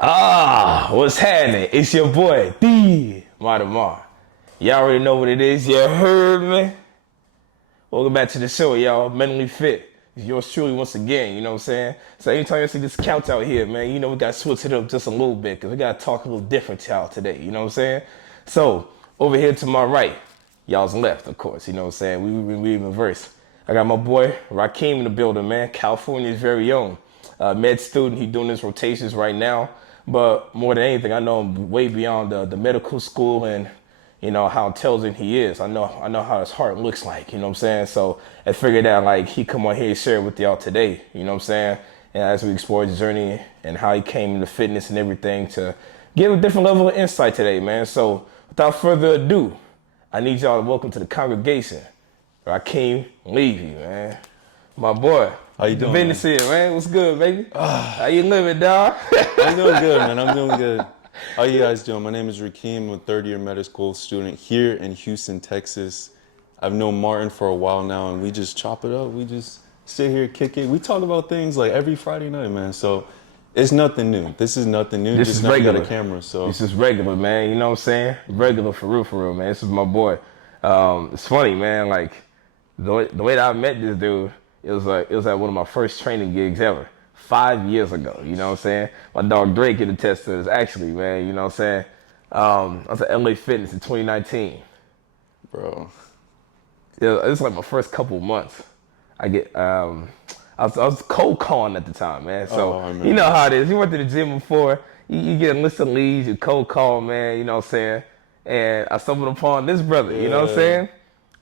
What's happening? It's your boy, D. Mar. Y'all already know what it is. You heard me? Welcome back to the show, y'all. Mentally fit. It's yours truly once again, you know what I'm saying? So anytime you see this couch out here, man, you know we got to switch it up just a little bit because we got to talk a little different to y'all today, you know what I'm saying? So, over here to my right, y'all's left, of course, you know what I'm saying? We in reverse. I got my boy, Rakeem in the building, man. California's very own. Med student, he doing his rotations right now. But more than anything, I know him way beyond the medical school and you know how intelligent he is. I know how his heart looks like, you know what I'm saying? So I figured out like he come on here and share it with y'all today, you know what I'm saying? And as we explore his journey and how he came into fitness and everything to give a different level of insight today, man. So without further ado, I need y'all to welcome to the congregation, Rakeem Levy, man. My boy. How you doing, business here, man. What's good, baby? How you living, dog? I'm doing good, man. I'm doing good. How you guys doing? My name is Rakeem. I'm a third-year medical school student here in Houston, Texas. I've known Martin for a while now, and we just chop it up. We just sit here, kick it. We talk about things like every Friday night, man. So it's nothing new. This is nothing new. This just is now we regular. got a camera, so This is regular, man. You know what I'm saying? Regular for real, man. This is my boy. It's funny, man. Like the way that I met this dude. It was at one of my first training gigs ever, 5 years ago. You know what I'm saying? My dog Drake can attest to this. Actually, man, you know what I'm saying? I was at LA Fitness in 2019. bro. It was like my first couple months. I was cold calling at the time, man. So you know how it is. You went to the gym before. You get a list of leads. You cold call, man. You know what I'm saying? And I stumbled upon this brother. You know what I'm saying?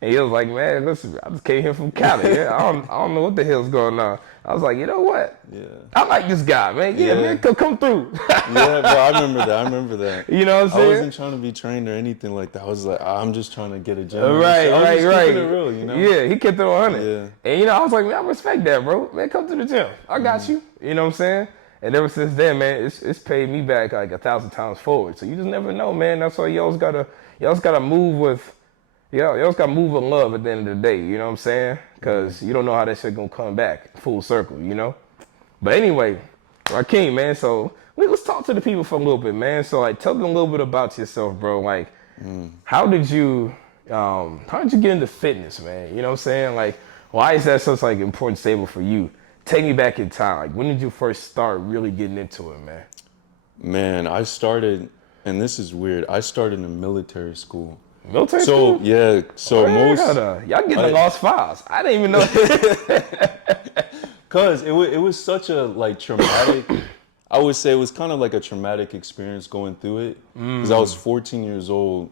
And he was like, man, listen, I just came here from Cali. Yeah, I don't know what the hell's going on. I was like, you know what? Yeah. I like this guy, man. Yeah, man, come through. Yeah, bro, I remember that. You know what I'm saying? I wasn't trying to be trained or anything like that. I was like, I'm just trying to get a gym. Right. Keeping it real, you know? Yeah, he kept it 100. Yeah. And, you know, I was like, man, I respect that, bro. Man, come to the gym. I got you. You know what I'm saying? And ever since then, man, it's paid me back like 1,000 times forward. So you just never know, man. That's why you always gotta move with. Yeah, you always got to move with love at the end of the day, you know what I'm saying? Because you don't know how that shit going to come back full circle, you know? But anyway, Rakeem, man, so let's talk to the people for a little bit, man. So, like, tell them a little bit about yourself, bro. Like, how did you get into fitness, man? You know what I'm saying? Like, why is that such, like, important stable for you? Take me back in time. Like, when did you first start really getting into it, man? Man, I started, and this is weird, I started in military school. Military school? Yeah, so most... Y'all getting the lost files. I didn't even know. Because it was such a, like, traumatic... I would say it was kind of like a traumatic experience going through it. Because I was 14 years old,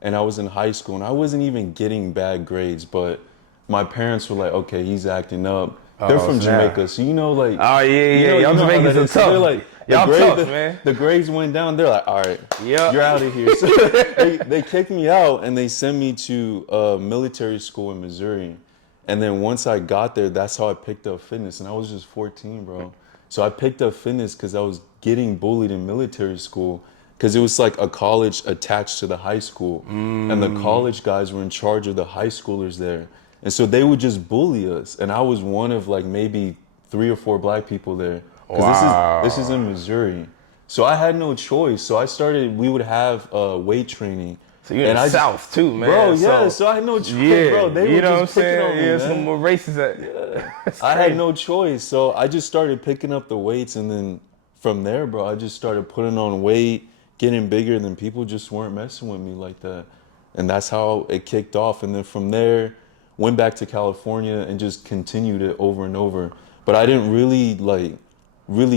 and I was in high school, and I wasn't even getting bad grades, but my parents were like, okay, he's acting up. They're from Jamaica, so you know, like... Oh, yeah. Y'all Jamaicans are tough. They're like... Y'all tough, man. The grades went down. They're like, all right, you're out of here. So they kicked me out and they sent me to a military school in Missouri. And then once I got there, that's how I picked up fitness. And I was just 14, bro. So I picked up fitness because I was getting bullied in military school because it was like a college attached to the high school. And the college guys were in charge of the high schoolers there. And so they would just bully us. And I was one of like maybe 3 or 4 black people there. Because this is in Missouri. So I had no choice. So we would have weight training. So you're in the South too, man. Bro, yeah, so I had no choice, bro. They were just picking on me, man. Some more races. I had no choice. So I just started picking up the weights. And then from there, bro, I just started putting on weight, getting bigger. And then people just weren't messing with me like that. And that's how it kicked off. And then from there, went back to California and just continued it over and over. But I didn't really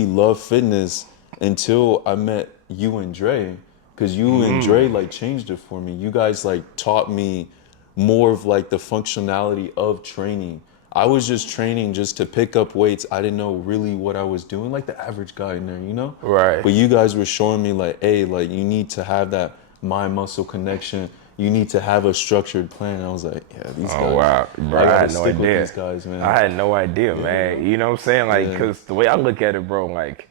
love fitness until I met you and Dre, because you and Dre like changed it for me. You guys like taught me more of like the functionality of training. I was just training just to pick up weights. I didn't know really what I was doing, like the average guy in there, you know? Right. But you guys were showing me like, hey, like you need to have that mind-muscle connection. You need to have a structured plan. I was like, yeah, these guys. Oh, wow. Bro, I had no idea. These guys, man. I had no idea, man. You know what I'm saying? Like, because the way I look at it, bro, like,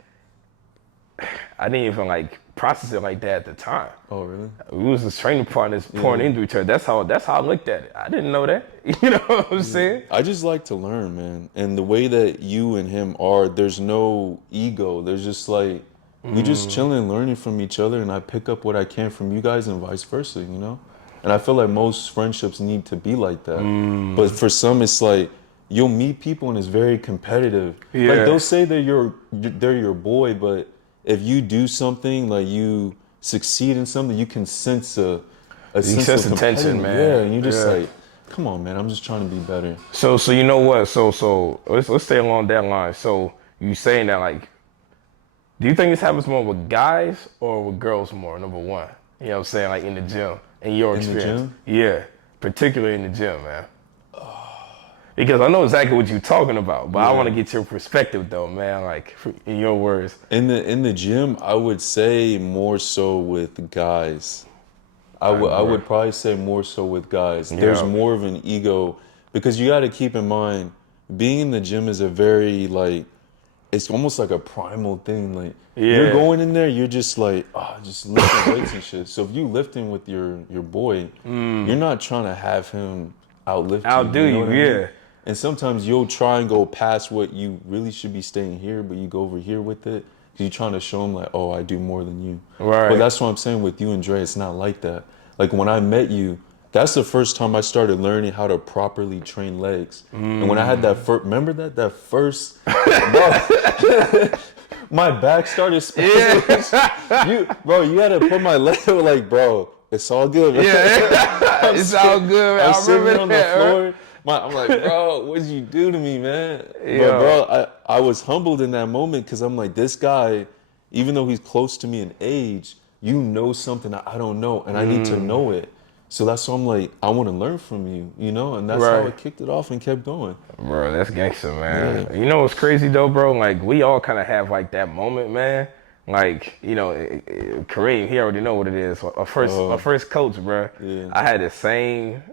I didn't even, like, process it like that at the time. Oh, really? We was just training partners pouring into each other. That's how I looked at it. I didn't know that. You know what I'm saying? I just like to learn, man. And the way that you and him are, there's no ego. There's just like, We just chilling, learning from each other, and I pick up what I can from you guys and vice versa, you know? And I feel like most friendships need to be like that. But for some, it's like you'll meet people and it's very competitive. Yeah. Like they'll say they're your boy, but if you do something, like you succeed in something, you can sense a sense of tension, competitive- man. Yeah, and you're just Yeah. like, come on, man, I'm just trying to be better. So you know what? So let's stay along that line. So you saying that like, do you think this happens more with guys or with girls more? Number one, you know what I'm saying, like in the gym, in your In the experience. gym? Yeah, particularly in the gym, man. Because I know exactly what you're talking about, but I Yeah. want to get your perspective though, man. Like in your words. In the gym, I would say more so with guys. I would probably say more so with guys. There's Yeah. more of an ego because you got to keep in mind being in the gym is a very like it's almost like a primal thing. Like you're Yeah. going in there, you're just like just lifting weights and shit. So if you lifting with your boy, you're not trying to have him outlift Outdo you. Know you, what I mean? yeah. And sometimes you'll try and go past what you really should be staying here, but you go over here with it. You're trying to show them like, oh, I do more than you. Right. But that's what I'm saying with you and Dre. It's not like that. Like when I met you, that's the first time I started learning how to properly train legs. And when I had that first, remember that first, bro, my back started spasming. Bro, you had to put my leg like, bro, it's all good. Man. Yeah, it's all good, man. I'm I sitting remember on the that. floor. I'm like, bro, what'd you do to me, man? Yeah. But bro, I was humbled in that moment because I'm like, this guy, even though he's close to me in age, you know something I don't know, and I need to know it. So that's why I'm like, I want to learn from you, you know? And that's how Right. I kicked it off and kept going. Bro, that's gangster, man. Yeah. You know what's crazy though, bro? Like we all kind of have like that moment, man. Like you know, Kareem, he already know what it is. My first coach, bro. Yeah. I had the same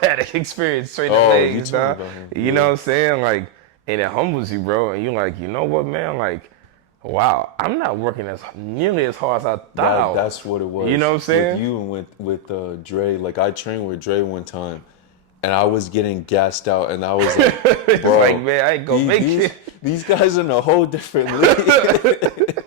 had an experience training Oh, you legs, told me dog. about him. You Yeah. know what I'm saying? Like, and it humbles you, bro. And you're like, you know what, man? Like, wow, I'm not working as nearly as hard as I thought. I was. That's what it was. You know what I'm saying? With you and with Dre. Like I trained with Dre one time, and I was getting gassed out, and I was like, It's bro, like, man, I ain't gonna make it. These guys are in a whole different league.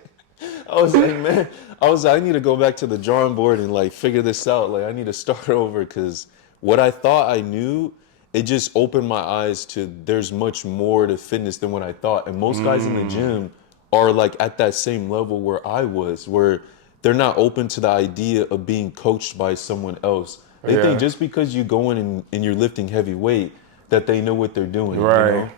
I was like, man, I need to go back to the drawing board and like figure this out. Like I need to start over because what I thought I knew, it just opened my eyes to there's much more to fitness than what I thought. And most guys in the gym are like at that same level where I was, where they're not open to the idea of being coached by someone else. They Yeah. think just because you go in and you're lifting heavy weight that they know what they're doing. Right. You know?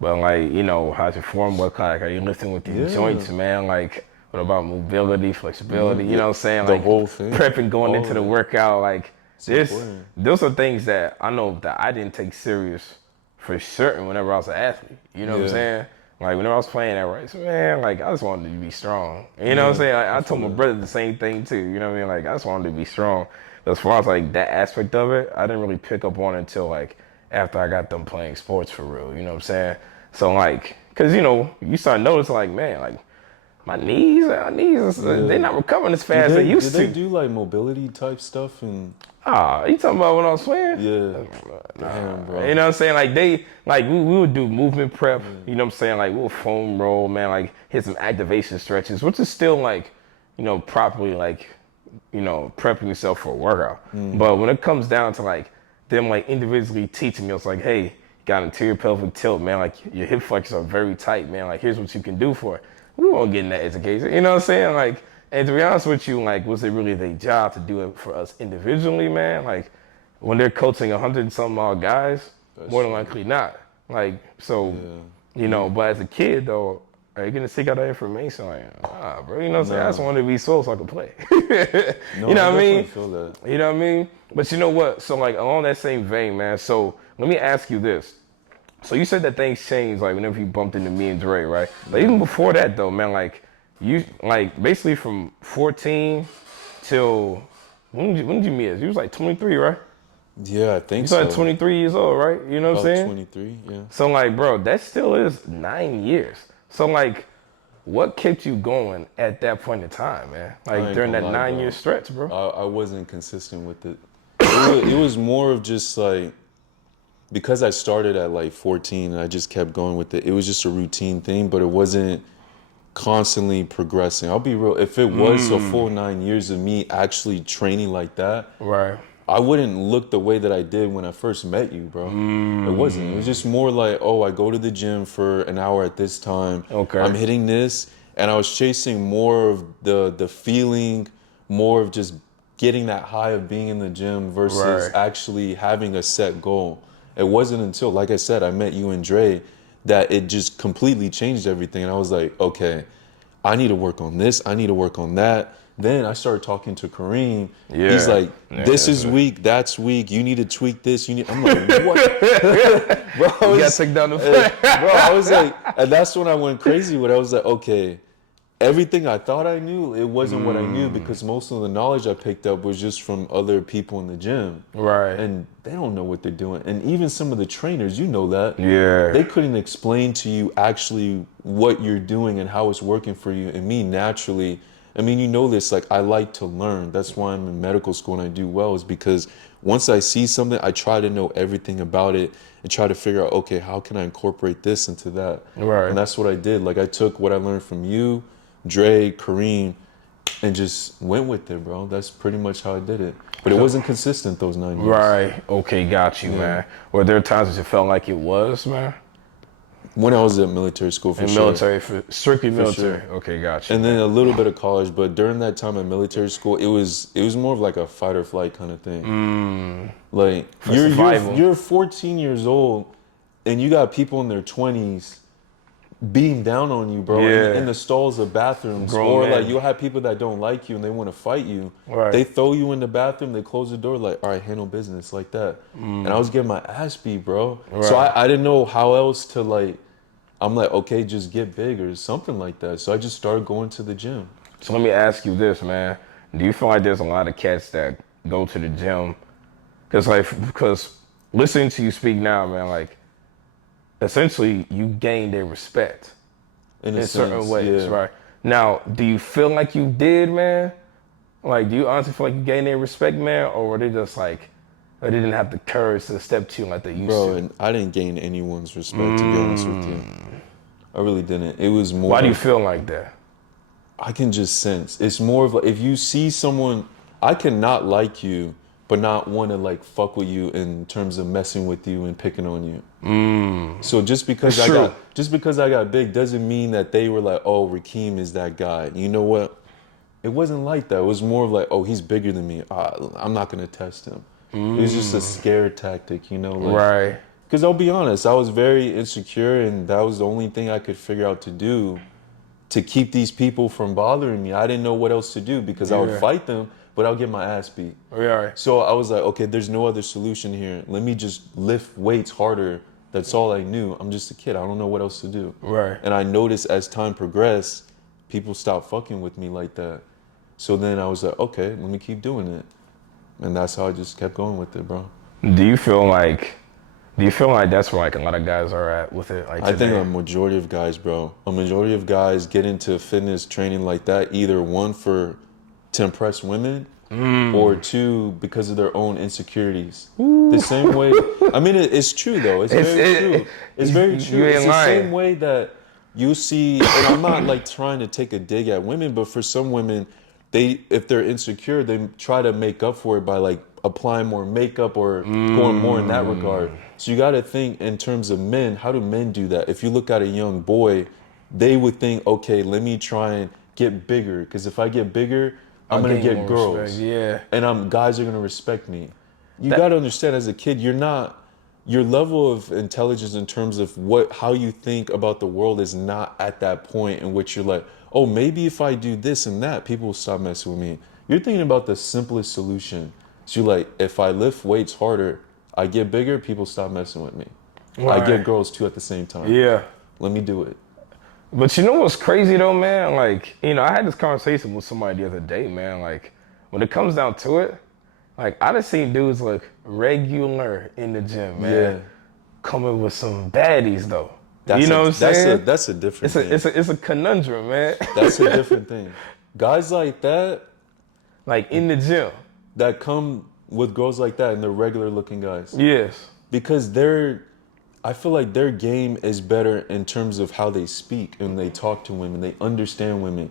But like, you know, how's your form look like? Are you lifting with these Yeah. joints, man? Like, what about mobility, flexibility? You know what I'm saying? The Like whole thing. prepping going All into of the it. workout. Like important. those are things that I know that I didn't take serious for certain whenever I was an athlete. You know what I'm Yeah. saying? Like whenever I was playing that race, man, like I just wanted to be strong. You know what I'm saying? Like, I told my brother the same thing too. You know what I mean? Like I just wanted to be strong. But as far as like that aspect of it, I didn't really pick up on it until like after I got done playing sports for real. You know what I'm saying? So like, cause you know, you start noticing like, man, like my knees, they're not recovering as fast as they used do to. they do like mobility type stuff and You talking about when I was playing? yeah? Damn, bro. You know what I'm saying? Like we would do movement prep, you know what I'm saying? Like we'll foam roll, man, like hit some activation stretches, which is still like, you know, properly like, you know, prepping yourself for a workout. But when it comes down to like them like individually teaching me, it's like, hey, you got anterior pelvic tilt, man, like your hip flexors are very tight, man. Like here's what you can do for it. We won't get in that education. You know what I'm saying? Like, and to be honest with you, like, was it really their job to do it for us individually, man? Like, when they're coaching 100 and some odd guys, more than likely not. Like, so, you know, but as a kid, though, are you going to seek out that information? Like, bro, you know what I'm saying? I just wanted to be slow so I could play. No, you know what I mean? definitely feel that. You know what I mean? But you know what? So, like, along that same vein, man, so let me ask you this. So you said that things changed, like, whenever you bumped into me and Dre, right? But even before that, though, man, like, you, like, basically from 14 till, when did you meet us? You was like 23, right? Yeah, I think You so. started 23 years old, right? You know what I'm About saying? 23, yeah. So, like, bro, that still is 9 years. So, like, what kept you going at that point in time, man? Like, ain't during that gonna lie, 9-year bro. stretch, bro? I wasn't consistent with it. It was more of just like, because I started at like 14 and I just kept going with it. It was just a routine thing, but it wasn't constantly progressing. I'll be real. If it was a full 9 years of me actually training like that, Right. I wouldn't look the way that I did when I first met you, bro. It wasn't. It was just more like, oh, I go to the gym for an hour at this time. Okay. I'm hitting this, and I was chasing more of the feeling, more of just getting that high of being in the gym versus Right. actually having a set goal. It wasn't until, like I said, I met you and Dre that it just completely changed everything. And I was like, okay, I need to work on this. I need to work on that. Then I started talking to Kareem. Yeah. He's like, Yeah, this that's is it. weak, that's weak. You need to tweak this. I'm like, what? Bro, I You gotta was, take down the bro, I was like, and that's when I went crazy with it. I was like, okay, everything I thought I knew, it wasn't what I knew because most of the knowledge I picked up was just from other people in the gym. Right. And they don't know what they're doing. And even some of the trainers, you know that. Yeah. They couldn't explain to you actually what you're doing and how it's working for you. And me, naturally, I mean, you know this, like, I like to learn. That's why I'm in medical school and I do well, is because once I see something, I try to know everything about it and try to figure out, okay, how can I incorporate this into that? Right. And that's what I did. Like, I took what I learned from you, Dre, Kareem, and just went with it, bro. That's pretty much how I did it. But it wasn't consistent those 9 years. Right. Okay, got you, man. Were there times that you felt like it was, man? When I was at military school, for In sure. military, strictly military. sure. Okay, got you. And then a little bit of college, but during that time at military school, it was more of like a fight or flight kind of thing. Like survival. you're 14 years old, and you got people in their 20s beating down on you, bro, Yeah. in the stalls of bathrooms, Grown or men. like you'll have people that don't like you and they want to fight you. Right. They throw you in the bathroom, they close the door, like, all right, handle business, like that. And I was getting my ass beat, bro. So Right. I didn't know how else to, like. I'm like, okay, just get big or something like that. So I just started going to the gym. So let me ask you this, man. Do you feel like there's a lot of cats that go to the gym? Because listening to you speak now, man, like, essentially you gain their respect in certain ways, yeah. right? Now, do you feel like you did, man? Like, do you honestly feel like you gained their respect, man? Or were they just like, or they didn't have the courage to step to you like they used Bro, to? and I didn't gain anyone's respect, to be honest with you. I really didn't. It was more. Why do you feel like that? I can just sense. It's more of like, if you see someone, I can not like you, but not want to like fuck with you in terms of messing with you and picking on you. So just because That's true. just because I got big doesn't mean that they were like, oh, Rakeem is that guy. You know what? It wasn't like that. It was more of like, oh, he's bigger than me. I'm not gonna test him. It was just a scare tactic, you know? Like, Right. because I'll be honest, I was very insecure, and that was the only thing I could figure out to do to keep these people from bothering me. I didn't know what else to do because I would Yeah. fight them, but I'll get my ass beat. Right. So I was like, okay, there's no other solution here. Let me just lift weights harder. That's all I knew. I'm just a kid. I don't know what else to do. Right. And I noticed as time progressed, people stopped fucking with me like that. So then I was like, okay, let me keep doing it. And that's how I just kept going with it, bro. Do you feel like that's where like a lot of guys are at with it? Like I think today? a majority of guys, bro, a majority of guys get into fitness training like that, either one, to impress women, or two, because of their own insecurities. The same way, I mean, it's true though. It's very true. It's very you true. ain't It's the lying. same way that you see, and I'm not like trying to take a dig at women, but for some women, if they're insecure, they try to make up for it by like applying more makeup or going more in that regard. So you got to think in terms of men. How do men do that? If you look at a young boy, they would think, okay, let me try and get bigger, because if I get bigger, I'm gonna gain get more girls, respect, yeah. and guys are gonna respect me. You got to understand, as a kid, your level of intelligence in terms of how you think about the world is not at that point in which you're like, oh, maybe if I do this and that, people will stop messing with me. You're thinking about the simplest solution. So you're like, if I lift weights harder, I get bigger, people stop messing with me. I Right. get girls too at the same time. Yeah. Let me do it. But you know what's crazy though, man? Like, you know, I had this conversation with somebody the other day, man. Like, when it comes down to it, like, I done seen dudes look regular in the gym, man. Yeah. Coming with some baddies though. That's You know what I'm saying? That's a different thing. It's a conundrum, man. That's a different thing. Guys like that Like in the gym. that come with girls like that, and they're regular looking guys. Yes. Because I feel like their game is better in terms of how they speak and they talk to women. They understand women.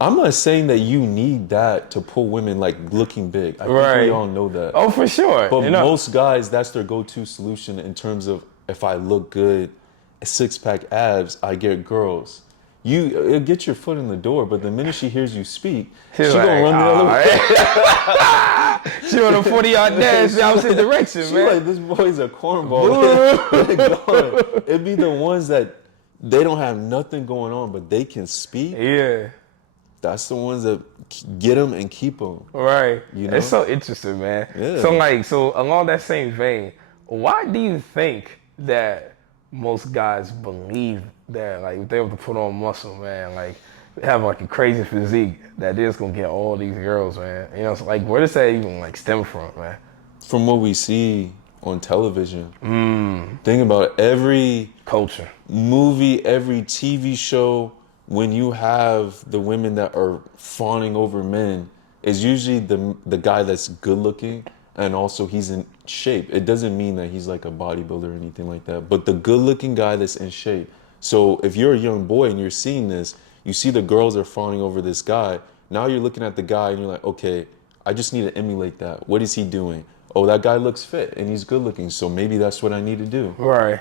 I'm not saying that you need that to pull women like looking big. I think we Right. all know that. Oh, for sure. But You know. most guys, that's their go-to solution in terms of if I look good, six-pack abs, I get girls. It'll get your foot in the door, but the minute she hears you speak, She's she like, gonna run the other way. She on a 40-yard dash the opposite direction, She man. like, this boy's a cornball. They're going. It'd be the ones that they don't have nothing going on, but they can speak. Yeah. That's the ones that get them and keep them. Right. You know? It's so interesting, man. Yeah. So along that same vein, why do you think that most guys believe that, like, if they were to put on muscle, man, like, have like a crazy physique, that they're just gonna get all these girls, man? You know, so like, where does that even like stem from, man? From what we see on television. Think about it. Every Culture. movie, every TV show, when you have the women that are fawning over men, is usually the guy that's good looking and also he's in shape. It doesn't mean that he's like a bodybuilder or anything like that, but the good looking guy that's in shape. So if you're a young boy and you're seeing this, you see the girls are fawning over this guy. Now you're looking at the guy and you're like, okay, I just need to emulate that. What is he doing? Oh, that guy looks fit and he's good looking, so maybe that's what I need to do. Right.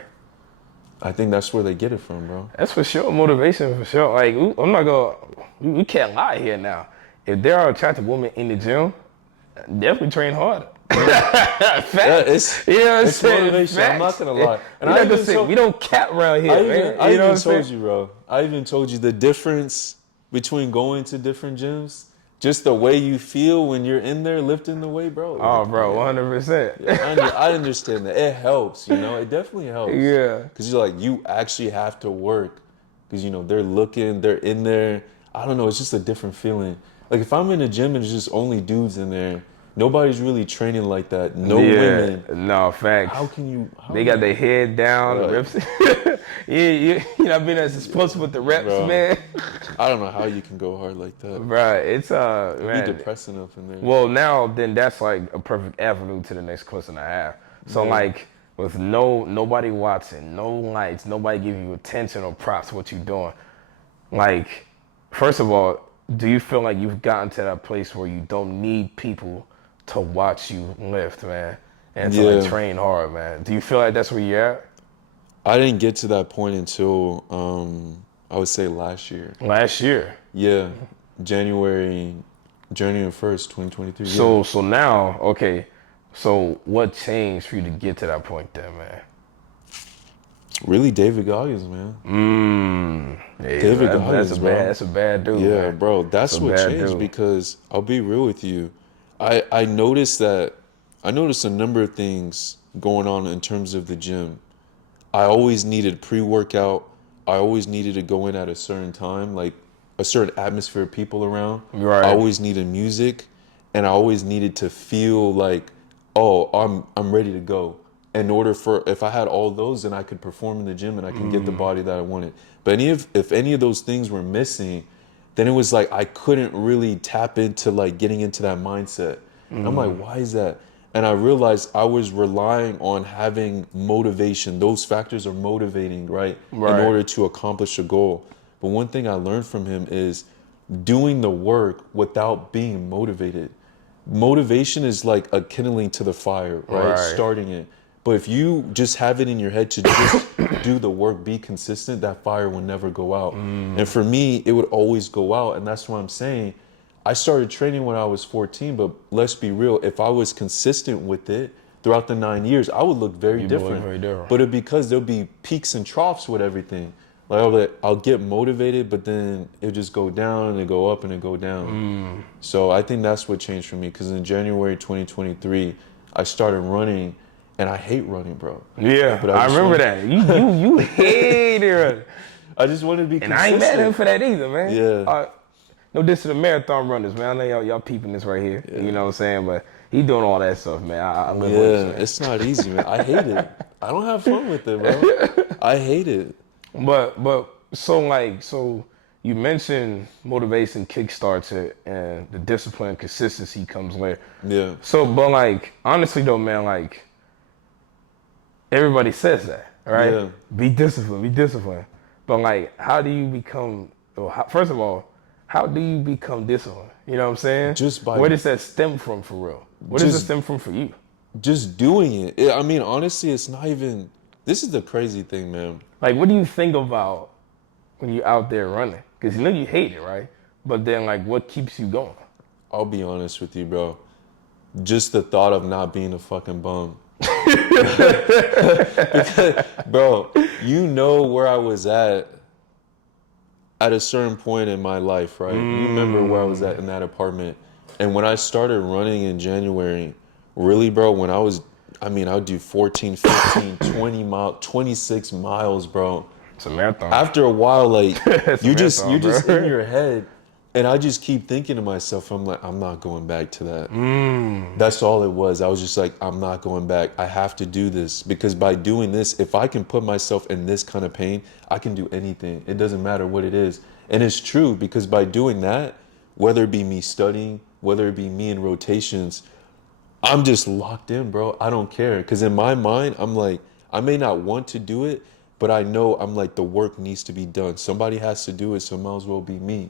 I think that's where they get it from, bro. That's for sure. Motivation for sure. Like, I'm not gonna. We can't lie here now. If there are attractive women in the gym, definitely train harder. Facts. Yeah, it's motivation. Facts. I'm not gonna lie. And we don't cap around here, man. I You know even what I'm saying? told you, bro. I even told you the difference between going to different gyms. Just the way you feel when you're in there lifting the weight, bro. Oh, bro, 100%. I understand that. It helps, you know. It definitely helps. Yeah. Because you're like, you actually have to work. Because, you know, they're looking, they're in there. I don't know. It's just a different feeling. Like, if I'm in a gym and it's just only dudes in there, nobody's really training like that. No women. No, facts. How can you? They got their head down, Right. reps. you know, been as supposed with the reps, Bro. man. I don't know how you can go hard like that. Right. It's It'd man. be depressing up in there. Well, now then that's like a perfect avenue to the next question I have. So Yeah. like with nobody watching, no lights, nobody giving you attention or props what you're doing. Like, first of all, do you feel like you've gotten to that place where you don't need people to watch you lift, man, and to like Yeah. train hard, man? Do you feel like that's where you're at? I didn't get to that point until I would say last year. Last year. Yeah, January 1st, 2023. Yeah. So now, okay. So what changed for you to get to that point then, man? Really, David Goggins, man. Yeah, David Goggins, that's bro. That's a bad dude, Yeah, man. bro, that's a what bad changed dude. because I'll be real with you. I noticed a number of things going on in terms of the gym. I always needed pre-workout. I always needed to go in at a certain time, like a certain atmosphere of people around. Right. I always needed music, and I always needed to feel like, oh, I'm ready to go. In order for, if I had all those, then I could perform in the gym and I could get the body that I wanted. But if any of those things were missing, then it was like I couldn't really tap into like getting into that mindset. And I'm like, why is that? And I realized I was relying on having motivation. Those factors are motivating, right? Right. In order to accomplish a goal. But one thing I learned from him is doing the work without being motivated. Motivation is like a kindling to the fire, right? Right. Starting it. But if you just have it in your head to just do the work, be consistent, that fire will never go out. And for me, it would always go out. And that's why I'm saying I started training when I was 14, but let's be real. If I was consistent with it throughout the 9 years, I would look very different. very different. But because there'll be peaks and troughs with everything. Like I'll get motivated, but then it'll just go down and it go up and it go down. So I think that's what changed for me. Because in January 2023, I started running, and I hate running, bro. Yeah, But I just remember wanted- that. You hated it. I just wanted to be And consistent. I ain't mad at him for that either, man. Yeah. No diss to the marathon runners, man. I know y'all peeping this right here. You know what I'm saying? But he doing all that stuff, man. I live with Yeah, it, man. it's not easy, man. I hate it. I don't have fun with it, bro. I hate it. But so you mentioned motivation kickstarts it and the discipline and consistency comes later. Yeah. So, but like honestly though, man, like everybody says that. right? Yeah. Be disciplined, be disciplined. But like, how do you become? Well, first of all, how do you become disciplined? You know what I'm saying? Just by Where does that stem from for real? Where does it just stem from for you? just doing it. I mean, honestly, it's not even. This is the crazy thing, man. Like, what do you think about when you're out there running? Because you know you hate it, right? But then, like, what keeps you going? I'll be honest with you, bro. Just the thought of not being a fucking bum. Because, bro, you know where I was at a certain point in my life, right? You remember where I was at in that apartment. And when I started running in January, really, bro, when I mean, I would do 14, 15, 20 miles, 26 miles, bro. It's a marathon. After a while, like, It's a you're just marathon, in bro. your head. And I just keep thinking to myself, I'm like, I'm not going back to that. That's all it was. I was just like, I'm not going back. I have to do this because by doing this, if I can put myself in this kind of pain, I can do anything. It doesn't matter what it is. And it's true because by doing that, whether it be me studying, whether it be me in rotations, I'm just locked in, bro. I don't care. Because in my mind, I'm like, I may not want to do it, but I know I'm like, the work needs to be done. Somebody has to do it, so it might as well be me.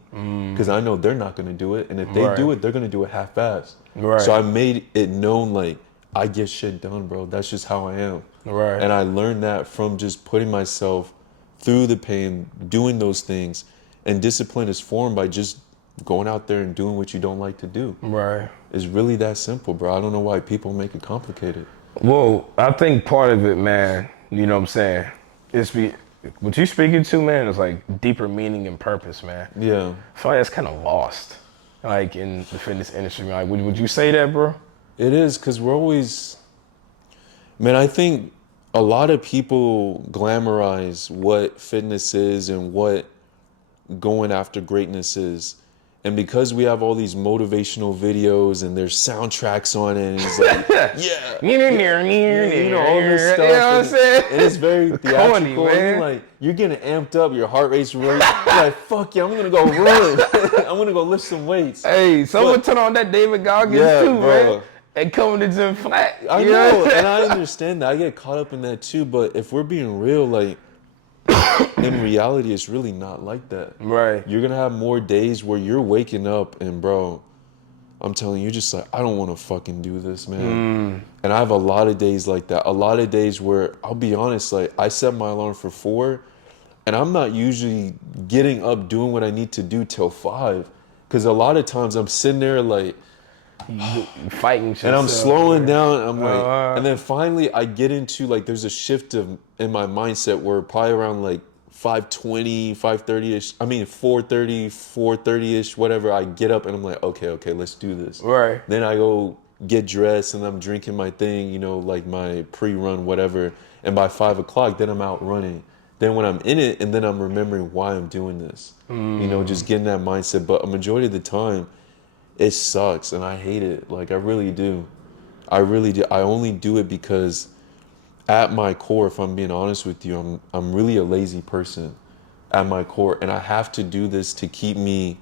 Because I know they're not going to do it. And if they Right. do it, they're going to do it half-assed. Right. So I made it known, like, I get shit done, bro. That's just how I am. Right. And I learned that from just putting myself through the pain, doing those things. And discipline is formed by just going out there and doing what you don't like to do. Right. It's really that simple, bro. I don't know why people make it complicated. Well, I think part of it, man, you know what I'm saying, is what you speaking to, man, is like deeper meaning and purpose, man. Yeah. I feel like that's kind of lost, like in the fitness industry. Like, would you say that, bro? It is because we're always, man, I think a lot of people glamorize what fitness is and what going after greatness is. And because we have all these motivational videos and there's soundtracks on it, and it's like, yeah, you know, all this stuff. You know what I'm saying? And it's very theatrical. Corny, man. And you're like, you're getting amped up, your heart rate's really, you're like, fuck yeah, I'm gonna go run. I'm gonna go lift some weights. Hey, someone turn on that David Goggins Yeah, too, bro. man. And come to the gym flat. I you know, and I understand that. I get caught up in that too, but if we're being real, like, in reality, it's really not like that. Right. You're gonna have more days where you're waking up and, bro, I'm telling you, you're just like, I don't want to fucking do this, man. And I have a lot of days like that. A lot of days where, I'll be honest, like, I set my alarm for 4, and I'm not usually getting up doing what I need to do till 5. Because a lot of times I'm sitting there like, Fighting and I'm slowing down. I'm like, Uh-huh. and then finally I get into like, there's a shift in my mindset where probably around like 5:20, 5:30ish. I mean 4:30, 4:30ish, whatever. I get up and I'm like, okay, let's do this. Right. Then I go get dressed and I'm drinking my thing, you know, like my pre-run, whatever. And by 5 o'clock, then I'm out running. Then when I'm in it, and then I'm remembering why I'm doing this. You know, just getting that mindset. But a majority of the time, it sucks and I hate it. Like, I really do. I really do. I only do it because at my core, if I'm being honest with you, I'm really a lazy person at my core. And I have to do this to keep me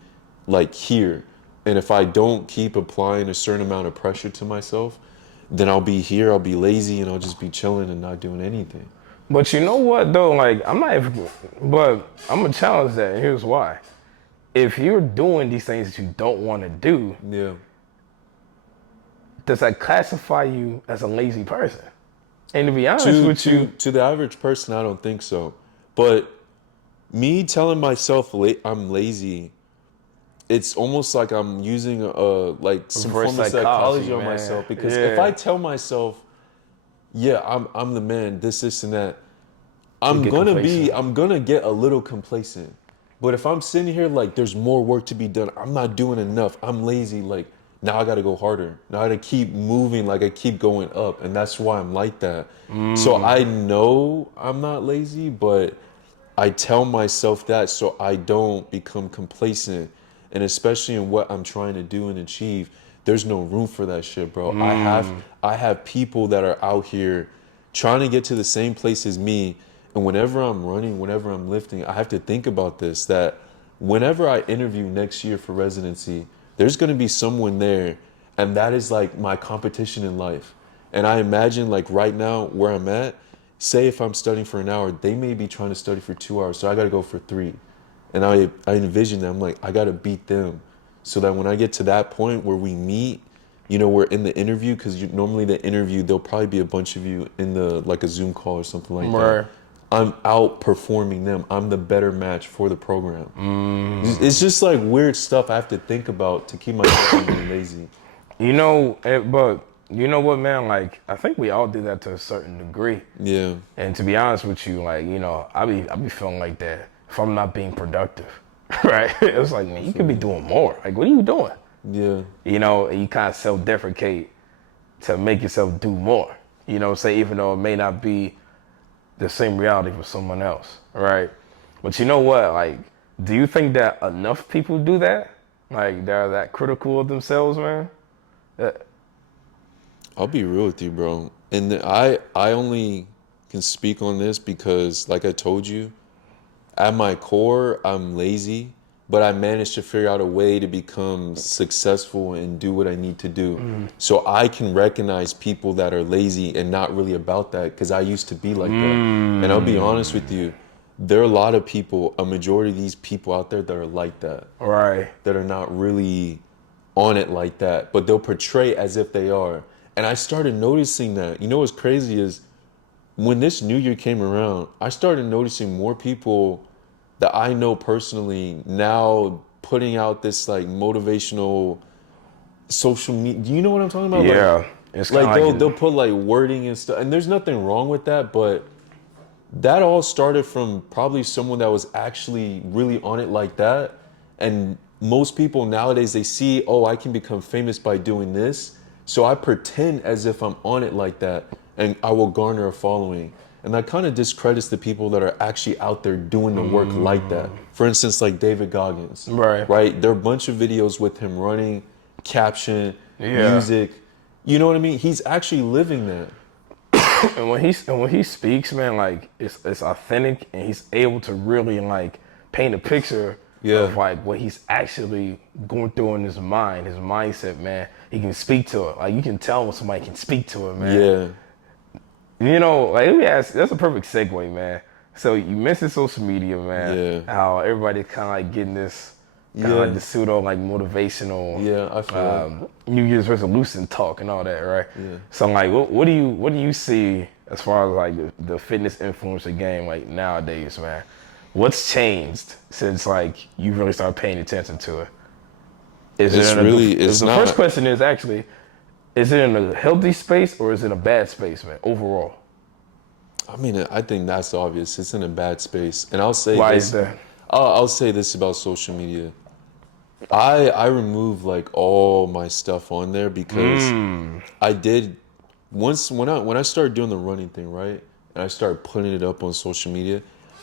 like here. And if I don't keep applying a certain amount of pressure to myself, then I'll be here, I'll be lazy, and I'll just be chilling and not doing anything. But you know what though? Like, I'm not even, but I'm gonna challenge that, and here's why. If you're doing these things that you don't want to do, Yeah. does that classify you as a lazy person? And to be honest with you, To the average person, I don't think so. But me telling myself I'm lazy, it's almost like I'm using like some Reverse form of psychology, psychology on man. myself. Because if Yeah. I tell myself, yeah, I'm the man, this and that, I'm get gonna get a little complacent. But if I'm sitting here like there's more work to be done, I'm not doing enough, I'm lazy, like now I gotta go harder. Now I gotta keep moving, like I keep going up. And that's why I'm like that. So I know I'm not lazy, but I tell myself that so I don't become complacent. And especially in what I'm trying to do and achieve, there's no room for that shit, bro. I have people that are out here trying to get to the same place as me. And whenever I'm running, whenever I'm lifting, I have to think about this, that whenever I interview next year for residency, there's going to be someone there, and that is like my competition in life. And I imagine like right now where I'm at, say if I'm studying for an hour, they may be trying to study for 2 hours, so I got to go for 3. And I envision them like I got to beat them, so that when I get to that point where we meet, you know, we're in the interview, because normally the interview there'll probably be a bunch of you in the like a Zoom call or something like Right. that. I'm outperforming them. I'm the better match for the program. It's just like weird stuff I have to think about to keep myself from being lazy. You know, but you know what, man? Like, I think we all do that to a certain degree. Yeah. And to be honest with you, like, you know, I be feeling like that if I'm not being productive, right? It's like, man, you could be doing more. Like, what are you doing? Yeah. You know, and you kind of self-deprecate to make yourself do more. You know, say even though it may not be the same reality for someone else, right? But you know what? Like, do you think that enough people do that? Like, they're that critical of themselves, man? I'll be real with you, bro. And I only can speak on this because, like I told you, at my core, I'm lazy, but I managed to figure out a way to become successful and do what I need to do. So I can recognize people that are lazy and not really about that, because I used to be like that. And I'll be honest with you, there are a lot of people, a majority of these people out there that are like that, Right. that are not really on it like that, but they'll portray as if they are. And I started noticing that. You know what's crazy is when this new year came around, I started noticing more people that I know personally now putting out this like motivational social media. Do you know what I'm talking about? Yeah. It's kind Like of they'll like, put like wording and stuff, and there's nothing wrong with that, but that all started from probably someone that was actually really on it like that. And most people nowadays, they see, oh, I can become famous by doing this, so I pretend as if I'm on it like that, and I will garner a following. And that kind of discredits the people that are actually out there doing the work like that. For instance, like David Goggins, Right. right? There are a bunch of videos with him running, caption, Yeah. music. You know what I mean? He's actually living that. And when he speaks, man, like it's authentic, and he's able to really like paint a picture Yeah. of like what he's actually going through in his mind, his mindset, man. He can speak to it. Like you can tell when somebody can speak to it, man. Yeah. You know, like let me ask. That's a perfect segue, man. So you mentioned social media, man. Yeah. How everybody kind of like getting this kind of Yeah. like the pseudo like motivational Yeah, I feel New Year's resolution talk and all that, right? Yeah. So like, what do you see as far as like the fitness influencer game like nowadays, man? What's changed since like you really started paying attention to it? Is It's it in really, the it's first not. question is actually, is it in a healthy space or is it a bad space, man? Overall, I mean, I think that's obvious. It's in a bad space. And I'll say why is this. that? I'll say this about social media. I remove like all my stuff on there because I did once when I started doing the running thing, right? And I started putting it up on social media,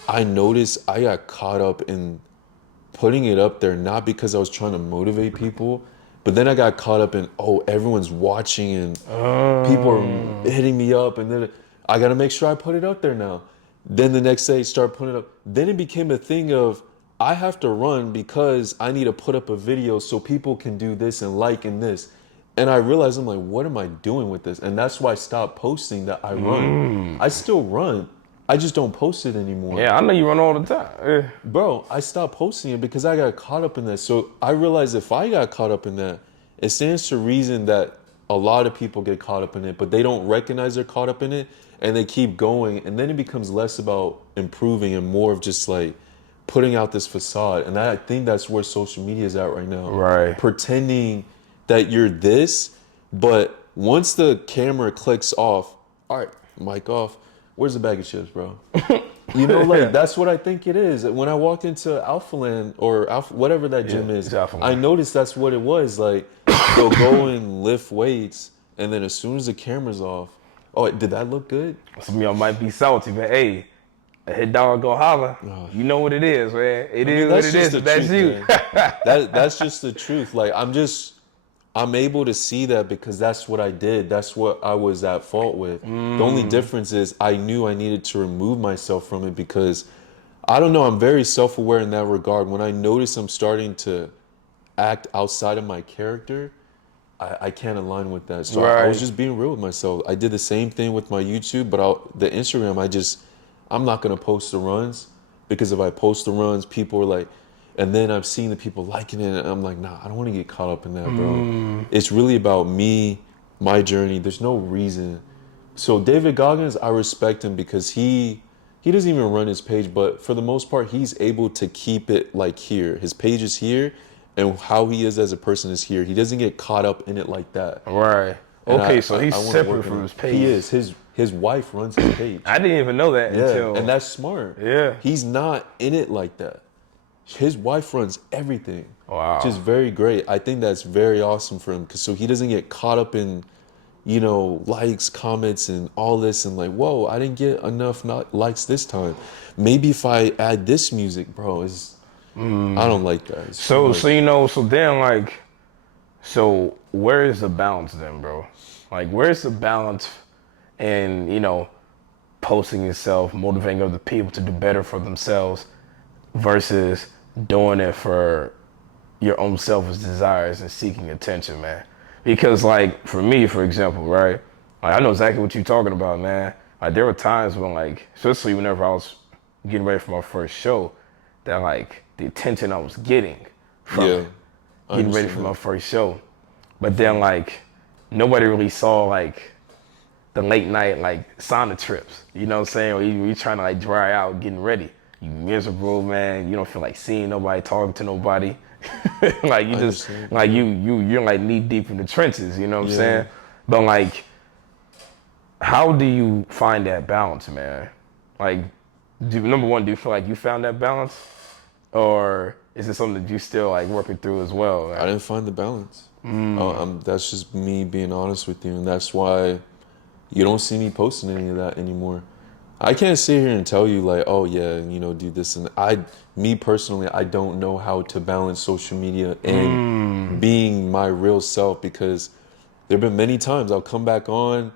I noticed I got caught up in putting it up there not because I was trying to motivate people, but then I got caught up in, oh, everyone's watching and people are hitting me up, and then I got to make sure I put it up there now. Then the next day start putting it up. Then it became a thing of I have to run because I need to put up a video so people can do this and like and this. And I realized, I'm like, what am I doing with this? And that's why I stopped posting that I run. I still run. I just don't post it anymore. Yeah, I know you run all the time. Yeah. Bro, I stopped posting it because I got caught up in that. So I realized if I got caught up in that, it stands to reason that a lot of people get caught up in it, but they don't recognize they're caught up in it and they keep going. And then it becomes less about improving and more of just like putting out this facade. And I think that's where social media is at right now. Right. Pretending that you're this, but once the camera clicks off, all right, mic off, where's the bag of chips, bro? You know, like that's what I think it is. When I walked into Alpha Land or whatever that gym it's is, Alpha I Land. noticed that's what it was. Like they'll go and lift weights, and then as soon as the camera's off, oh, did that look good? Some of y'all might be salty, but hey, a hit dog go holler. You know what it is, man. It is what it is. That's you. man. That's just the truth. Like I'm able to see that because that's what I did. That's what I was at fault with. The only difference is I knew I needed to remove myself from it because I don't know, I'm very self-aware in that regard. When I notice I'm starting to act outside of my character, I can't align with that. So I was just being real with myself. I did the same thing with my YouTube, but the Instagram, I'm not gonna post the runs, because if I post the runs, people are like, and then I've seen the people liking it, and I'm like, nah, I don't want to get caught up in that, bro. It's really about me, my journey. There's no reason. So David Goggins, I respect him because he doesn't even run his page, but for the most part, he's able to keep it like here. His page is here, and how he is as a person is here. He doesn't get caught up in it like that. Right. And Okay, so he's I wanna separate work on from it. his page. He is. His wife runs his page. I didn't even know that until. And that's smart. Yeah. He's not in it like that. His wife runs everything. Wow. Which is very great. I think that's very awesome for him, so he doesn't get caught up in, you know, likes, comments, and all this, and like, whoa, I didn't get enough likes this time. Maybe if I add this music, bro, I don't like that. It's So like, so you know, so then like, so where is the balance then, bro? Like, where's the balance in, you know, posting yourself, motivating other people to do better for themselves versus doing it for your own selfish desires and seeking attention, man? Because like for me, for example, right? Like I know exactly what you're talking about, man. Like there were times when like, especially whenever I was getting ready for my first show, that like the attention I was getting from yeah, getting ready for my first show. But then like nobody really saw like the late night like sauna trips. You know what I'm saying? Or you trying to like dry out getting ready. You miserable, man. You don't feel like seeing nobody, talking to nobody. Like you just like you're like knee deep in the trenches, you know what I'm saying? But like how do you find that balance, man? Like number one, do you feel like you found that balance? Or is it something that you still like working through as well? Man? I didn't find the balance. That's just me being honest with you, and that's why you don't see me posting any of that anymore. I can't sit here and tell you like, oh yeah, you know, do this, and me personally, I don't know how to balance social media and being my real self, because there've been many times I'll come back on,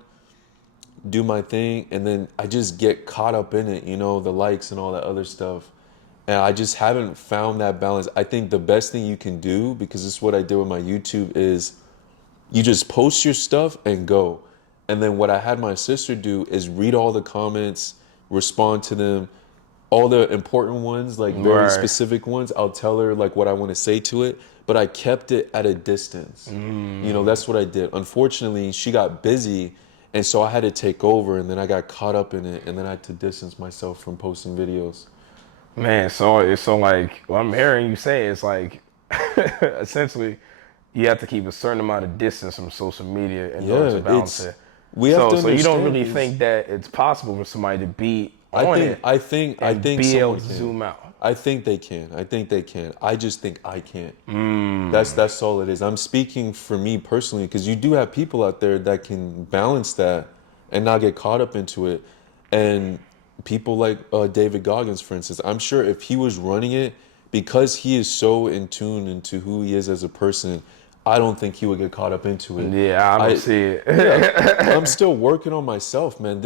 do my thing, and then I just get caught up in it, you know, the likes and all that other stuff. And I just haven't found that balance. I think the best thing you can do, because this is what I did with my YouTube, is you just post your stuff and go. And then what I had my sister do is read all the comments, respond to them, all the important ones, like very specific ones. I'll tell her like what I want to say to it, but I kept it at a distance. You know, that's what I did. Unfortunately, she got busy, and so I had to take over, and then I got caught up in it, and then I had to distance myself from posting videos. Man, so it's so like what I'm hearing you say is like essentially you have to keep a certain amount of distance from social media in order to balance it. We have to so you don't understand really think that it's possible for somebody to be on I think be able to someone can. zoom out. I think they can. I just think I can't. That's all it is. I'm speaking for me personally, because you do have people out there that can balance that and not get caught up into it. And people like David Goggins, for instance, I'm sure if he was running it, because he is so in tune into who he is as a person, I don't think he would get caught up into it. Yeah, I don't see it. I'm still working on myself, man.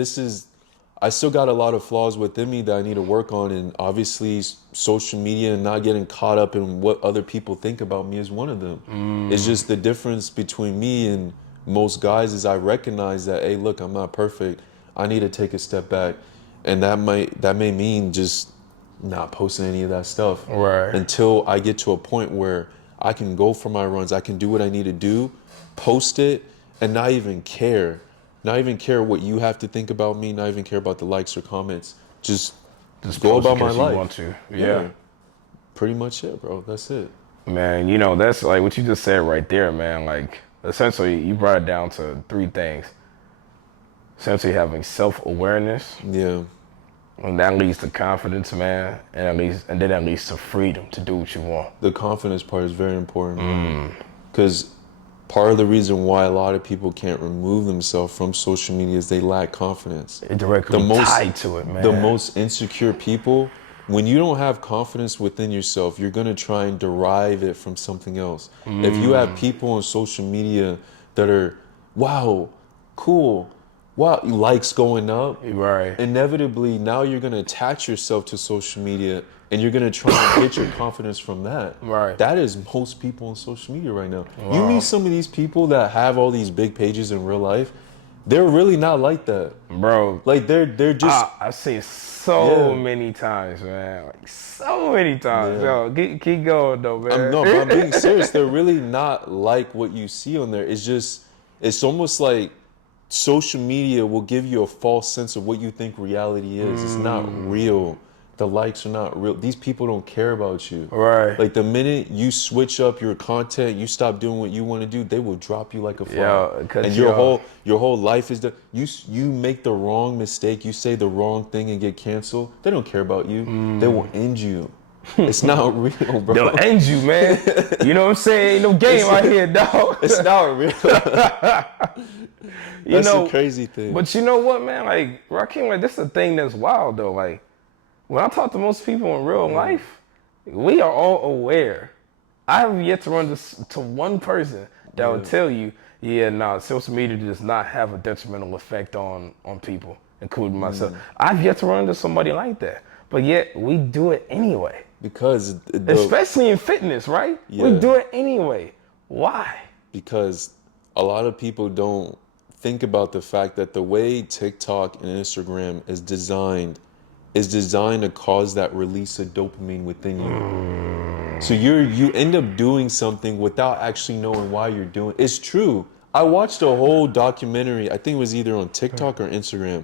I still got a lot of flaws within me that I need to work on, and obviously social media and not getting caught up in what other people think about me is one of them. It's just the difference between me and most guys is I recognize that, hey, look, I'm not perfect. I need to take a step back, and that may mean just not posting any of that stuff until I get to a point where I can go for my runs. I can do what I need to do, post it, and not even care. Not even care what you have to think about me. Not even care about the likes or comments. Just go about my life. You want to. Yeah. Pretty much it, bro. That's it. Man, you know, that's like what you just said right there, man. Like, essentially, you brought it down to three things. Essentially, having self-awareness. Yeah. And that leads to confidence, man. And then that leads to freedom to do what you want. The confidence part is very important. Because part of the reason why a lot of people can't remove themselves from social media is they lack confidence. It directly tied to it, man. The most insecure people, when you don't have confidence within yourself, you're going to try and derive it from something else. If you have people on social media that are, wow, cool, wow, likes going up. Right. Inevitably, now you're going to attach yourself to social media and you're going to try and get your confidence from that. Right. That is most people on social media right now. You meet Wow. some of these people that have all these big pages in real life, they're really not like that. Bro. Like they're just I've seen so yeah. many times, man. Like so many times. Yeah. Yo, keep going though, man. No, but I'm being serious. They're really not like what you see on there. It's just, it's almost like social media will give you a false sense of what you think reality is. It's not real. The likes are not real. These people don't care about you. Right. Like the minute you switch up your content, you stop doing what you want to do, they will drop you like a fly. Yeah, 'cause and your whole life is you make the wrong mistake, you say the wrong thing and get canceled. They don't care about you. They will end you. It's not real, bro. They'll end you, man. You know what I'm saying? Ain't no game out here, dog. It's not real. You That's know, the crazy thing. But you know what, man? Like, Rakeem, like, this is the thing that's wild, though. Like, when I talk to most people in real life, we are all aware. I have yet to run this to one person that will tell you, yeah, nah, social media does not have a detrimental effect on people, including myself. I've yet to run into somebody like that. But yet, we do it anyway. Because Especially in fitness, right? Yeah. We do it anyway. Why? Because a lot of people don't think about the fact that the way TikTok and Instagram is designed to cause that release of dopamine within you. So you end up doing something without actually knowing why you're doing it. It's true. I watched a whole documentary, I think it was either on TikTok or Instagram.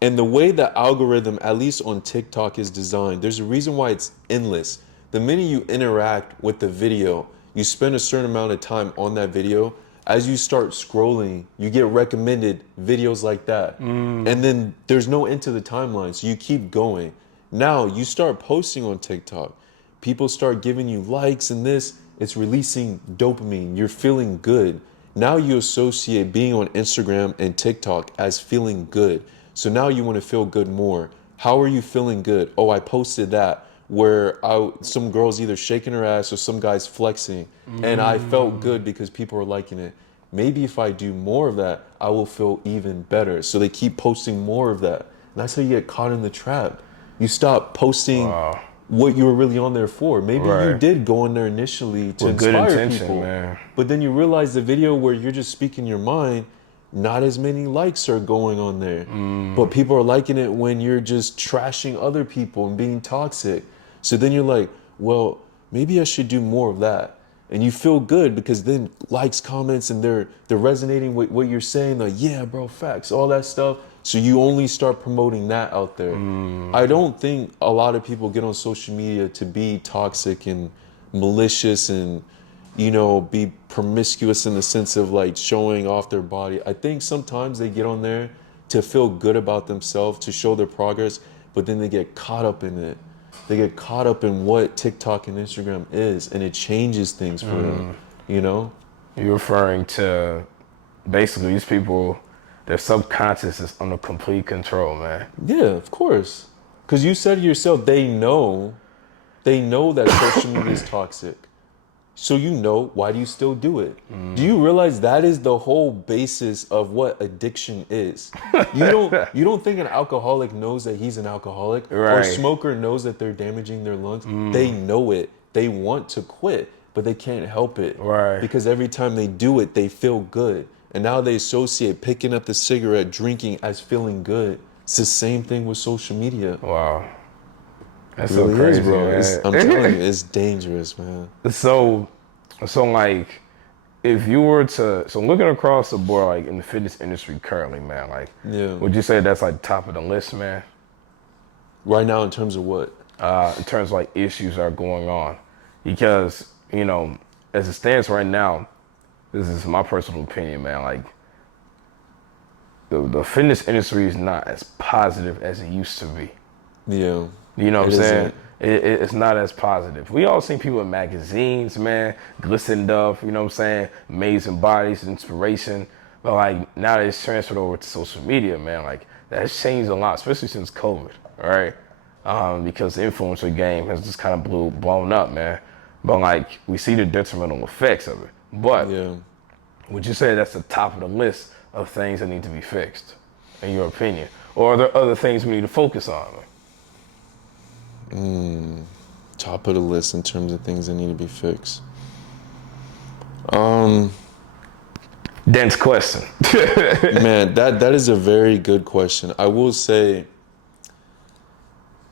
And the way the algorithm, at least on TikTok, is designed, there's a reason why it's endless. The minute you interact with the video, you spend a certain amount of time on that video. As you start scrolling, you get recommended videos like that. And then there's no end to the timeline, so you keep going. Now you start posting on TikTok. People start giving you likes and this, it's releasing dopamine. You're feeling good. Now you associate being on Instagram and TikTok as feeling good. So now you want to feel good more. How are you feeling good? Oh, I posted that where some girl's either shaking her ass or some guy's flexing. And I felt good because people are liking it. Maybe if I do more of that, I will feel even better. So they keep posting more of that. And that's how you get caught in the trap. You stop posting what you were really on there for. Maybe you did go in there initially to With good inspire intention, people. man. But then you realize the video where you're just speaking your mind, not as many likes are going on there. But people are liking it when you're just trashing other people and being toxic. So then you're like, well, maybe I should do more of that. And you feel good because then likes, comments, and they're resonating with what you're saying. Like, yeah, bro, facts, all that stuff. So you only start promoting that out there. I don't think a lot of people get on social media to be toxic and malicious and, you know, be promiscuous in the sense of like showing off their body. I think sometimes they get on there to feel good about themselves, to show their progress, but then they get caught up in it. They get caught up in what TikTok and Instagram is, and it changes things for them, you know? You're referring to basically these people, their subconscious is under complete control, man. Yeah, of course. Because you said to yourself, they know that social media is toxic. So you know, why do you still do it? Do you realize that is the whole basis of what addiction is? You don't think an alcoholic knows that he's an alcoholic, or a smoker knows that they're damaging their lungs. They know it. They want to quit, but they can't help it. Right. Because every time they do it, they feel good. And now they associate picking up the cigarette, drinking as feeling good. It's the same thing with social media. Wow. That's It so really crazy, is, bro. man. I'm telling you, it's dangerous, man. So like, if you were to, so looking across the board, like in the fitness industry currently, man, like, would you say that's like top of the list, man? Right now, in terms of what? In terms of like issues that are going on, because, you know, as it stands right now, this is my personal opinion, man, like the fitness industry is not as positive as it used to be. Yeah. You know what I'm It saying? isn't. It's not as positive. We all seen people in magazines, man, glistened up, you know what I'm saying? Amazing bodies, inspiration. But like now that it's transferred over to social media, man, like that's changed a lot, especially since COVID, all right? Because the influencer game has just kind of blown up, man. But like we see the detrimental effects of it. But would you say that's the top of the list of things that need to be fixed? in your opinion? Or are there other things we need to focus on? Top of the list in terms of things that need to be fixed. Dense question. Man, that is a very good question. I will say,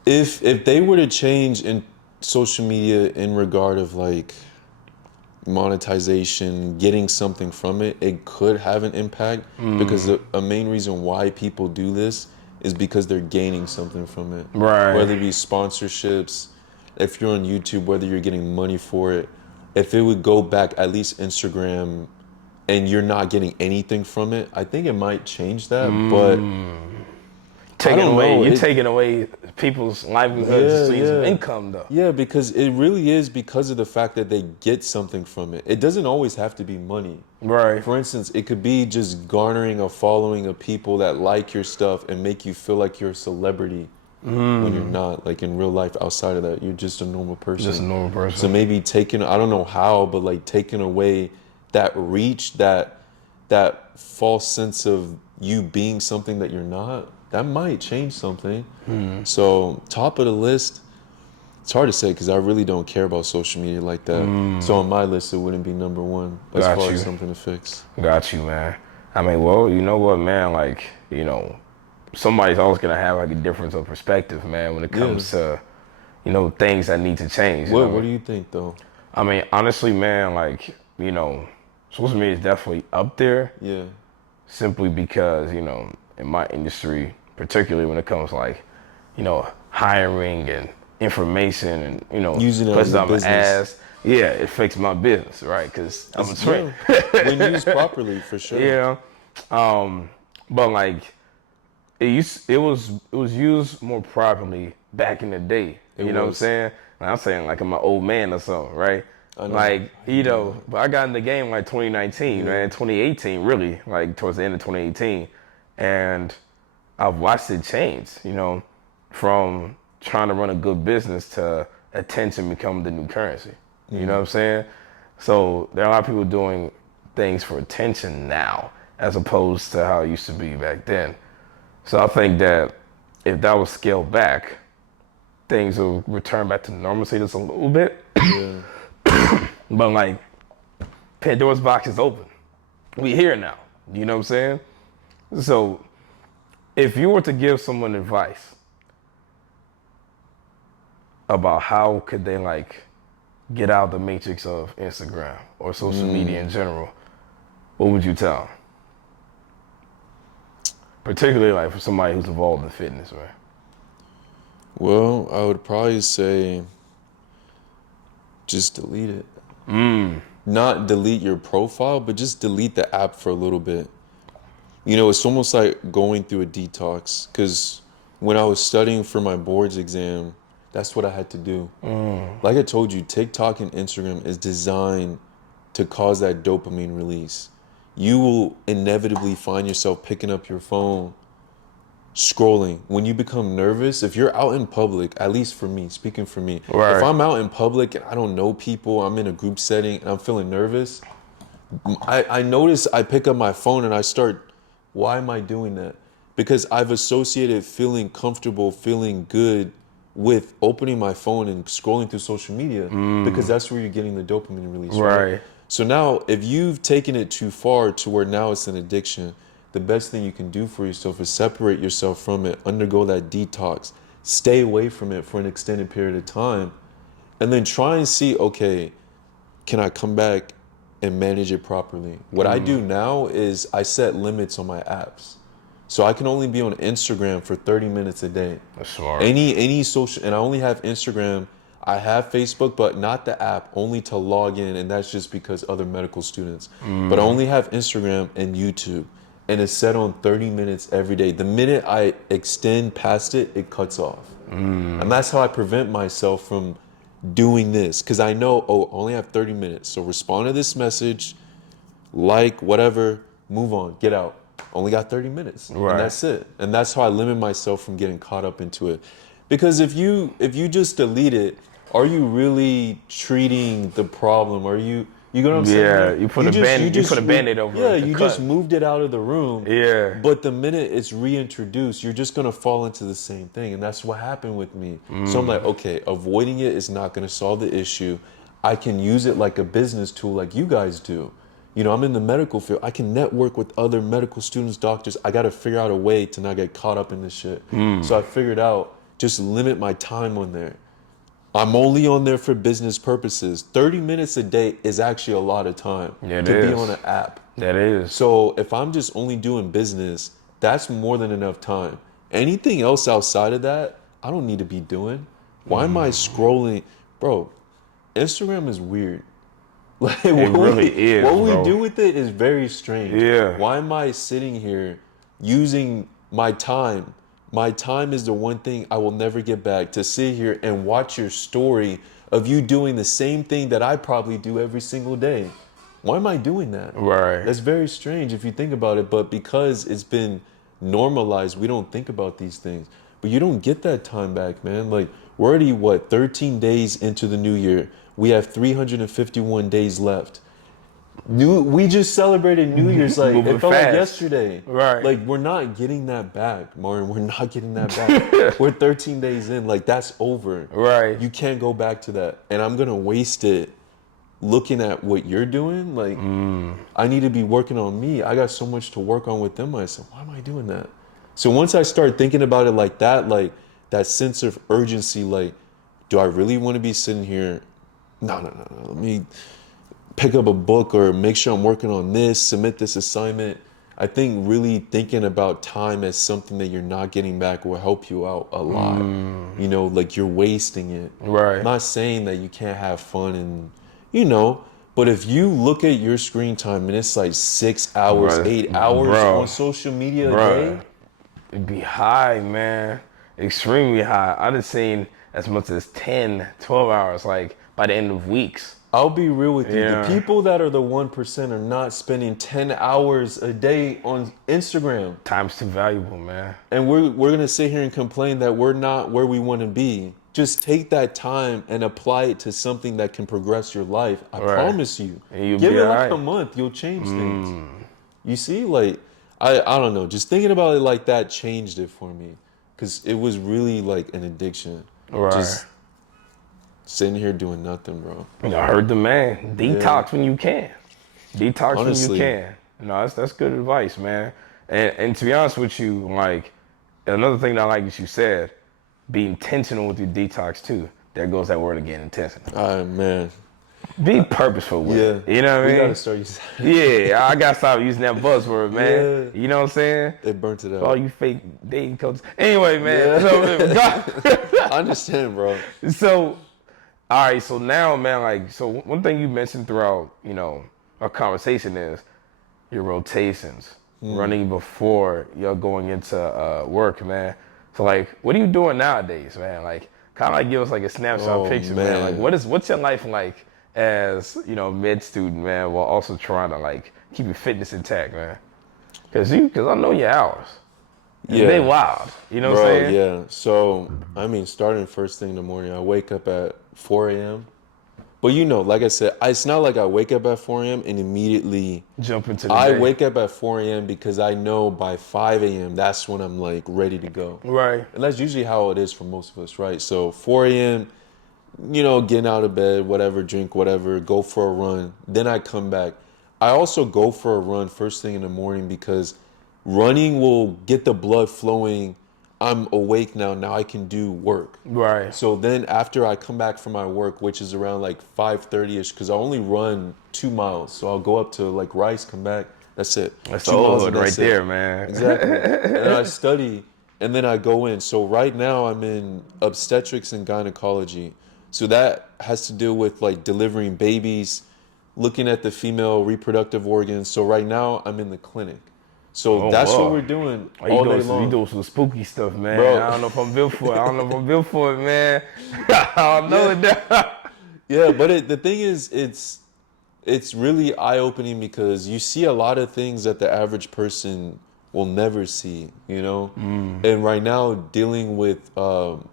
if they were to change in social media in regard of like monetization, getting something from it, it could have an impact because a main reason why people do this is because they're gaining something from it. Right. Whether it be sponsorships, if you're on YouTube, whether you're getting money for it. If it would go back, at least Instagram, and you're not getting anything from it, I think it might change that. But I don't know. You're taking away people's livelihoods, streams of income, though. Yeah, because it really is because of the fact that they get something from it. It doesn't always have to be money. Right. For instance, it could be just garnering a following of people that like your stuff and make you feel like you're a celebrity when you're not. Like in real life, outside of that, you're just a normal person. Just a normal person. So maybe taking, I don't know how, but like taking away that reach, that false sense of you being something that you're not, that might change something. So top of the list, it's hard to say because I really don't care about social media like that. So on my list, it wouldn't be number one as far as something to fix. Got you, man. I mean, well, you know what, man? Like, you know, somebody's always gonna have like a difference of perspective, man, when it comes to, you know, things that need to change. What do you think, though? I mean, honestly, man, like, you know, social media is definitely up there. Yeah. Simply because, you know, in my industry, particularly when it comes to like, you know, hiring and information and, you know, using it as a business. Yeah, it affects my business, right? Because I'm a trainer. When used properly, for sure. Yeah. But like, it was used more properly back in the day. You know what I'm saying? Like, I'm saying like I'm an old man or something, right? Like, you know, but I got in the game like 2019, man, 2018, really, like towards the end of 2018. And I've watched it change, you know, from trying to run a good business to attention become the new currency. You know what I'm saying? So there are a lot of people doing things for attention now as opposed to how it used to be back then. So I think that if that was scaled back, things will return back to normalcy just a little bit. But like, Pandora's box is open. We here now. You know what I'm saying? So if you were to give someone advice about how could they like get out of the matrix of Instagram or social media in general, what would you tell them? Particularly like for somebody who's involved in fitness, right? Well, I would probably say just delete it. Not delete your profile, but just delete the app for a little bit. You know, it's almost like going through a detox, because when I was studying for my boards exam, that's what I had to do. Like I told you, TikTok and Instagram is designed to cause that dopamine release. You will inevitably find yourself picking up your phone, scrolling. When you become nervous, if you're out in public, at least for me, speaking for me, Right. if I'm out in public and I don't know people, I'm in a group setting and I'm feeling nervous, I notice I pick up my phone and I start, why am I doing that? Because I've associated feeling comfortable, feeling good with opening my phone and scrolling through social media, because that's where you're getting the dopamine release, right? So now, if you've taken it too far to where now it's an addiction, the best thing you can do for yourself is separate yourself from it, undergo that detox, stay away from it for an extended period of time, and then try and see, okay, can I come back and manage it properly? What I do now is I set limits on my apps. So I can only be on Instagram for 30 minutes a day. That's smart. Any social, and I only have Instagram. I have Facebook, but not the app, only to log in, and that's just because other medical students. But I only have Instagram and YouTube, and it's set on 30 minutes every day. The minute I extend past it, it cuts off. And that's how I prevent myself from doing this, because I know, oh, I only have 30 minutes. So respond to this message, like, whatever, move on, get out. Only got 30 minutes, and that's it. And that's how I limit myself from getting caught up into it. Because if you just delete it, are you really treating the problem? Are you You get what I'm saying? Yeah, you put a Band-Aid over Yeah, the you cut. just moved it out of the room. Yeah. But the minute it's reintroduced, you're just gonna fall into the same thing, and that's what happened with me. So I'm like, okay, avoiding it is not gonna solve the issue. I can use it like a business tool, like you guys do. You know, I'm in the medical field. I can network with other medical students, doctors. I got to figure out a way to not get caught up in this shit. So I figured out just limit my time on there. I'm only on there for business purposes. 30 minutes a day is actually a lot of time Yeah, to be on an app. That is. So if I'm just only doing business, that's more than enough time. Anything else outside of that, I don't need to be doing. Why am I scrolling? Bro, Instagram is weird. Like It really is, what bro. we do with it is very strange. Yeah. Why am I sitting here using my time? My time is the one thing I will never get back, to sit here and watch your story of you doing the same thing that I probably do every single day. Why am I doing that? Right. That's very strange if you think about it, but because it's been normalized, we don't think about these things. But you don't get that time back, man. Like, we're already, 13 days into the new year. We have 351 days left. We just celebrated New Year's, like, Moving it felt like fast. yesterday. Right. Like, we're not getting that back, Martin. We're not getting that back. We're 13 days in. Like, that's over. Right. You can't go back to that. And I'm going to waste it looking at what you're doing. Like, I need to be working on me. I got so much to work on within myself. Why am I doing that? So once I start thinking about it like that sense of urgency, like, do I really want to be sitting here? No. Let me pick up a book or make sure I'm working on this, submit this assignment. I think really thinking about time as something that you're not getting back will help you out a lot. You know, like, you're wasting it. Right. I'm not saying that you can't have fun and, but if you look at your screen time and it's like 6 hours, Bruh, 8 hours bro. on social media a Bruh. day, It'd be high, man. Extremely high. I done seen as much as 10, 12 hours, like, by the end of weeks. I'll be real with you. Yeah. The people that are the 1% are not spending 10 hours a day on Instagram. Time's too valuable, man. And we're going to sit here and complain that we're not where we want to be. Just take that time and apply it to something that can progress your life. I promise you. And you'll Give be it like alright. a month, you'll change things. You see, like, I don't know. Just thinking about it like that changed it for me. Because it was really like an addiction. Right. Just sitting here doing nothing, bro. I heard the man. Detox when you can. Detox Honestly. when you can. No, that's good advice, man. And to be honest with you, like, another thing that I like that you said, be intentional with your detox too. There goes that word again, intentional. Man. Be purposeful with it. You know what I mean? We gotta start using Yeah, I gotta stop using that buzzword, man. Yeah. You know what I'm saying? It burnt it out. All you fake dating coaches. Anyway, man. I understand, bro. So, all right. So now, man, like, so one thing you mentioned throughout, our conversation is your rotations, running before you're going into work, man. So, like, what are you doing nowadays, man? Like, kind of like give us like a snapshot picture, man. Like, what's your life like as med student, man, while also trying to like keep your fitness intact, man? Cause I know your hours. Yeah. They wild. You know what I'm Bro, saying? yeah. So, I mean, starting first thing in the morning, I wake up at 4 a.m. But like I said, it's not like I wake up at 4 a.m. and immediately Jump into the I day. wake up at 4 a.m. because I know by 5 a.m. that's when I'm like ready to go. Right. And that's usually how it is for most of us, right? So 4 a.m., getting out of bed, whatever, drink whatever, go for a run. Then I come back. I also go for a run first thing in the morning because running will get the blood flowing. I'm awake now. Now I can do work. Right. So then after I come back from my work, which is around like 5:30ish, because I only run 2 miles. So I'll go up to like Rice, come back. That's it. That's 2 the miles old and right that's it. there, man. Exactly. And I study and then I go in. So right now I'm in obstetrics and gynecology. So that has to do with like delivering babies, looking at the female reproductive organs. So right now I'm in the clinic. So that's what we're doing all day long. You doing some spooky stuff, man. Bro. I don't know if I'm built for it. Man. I don't know it. Yeah, but the thing is, it's really eye-opening because you see a lot of things that the average person will never see, And right now, dealing with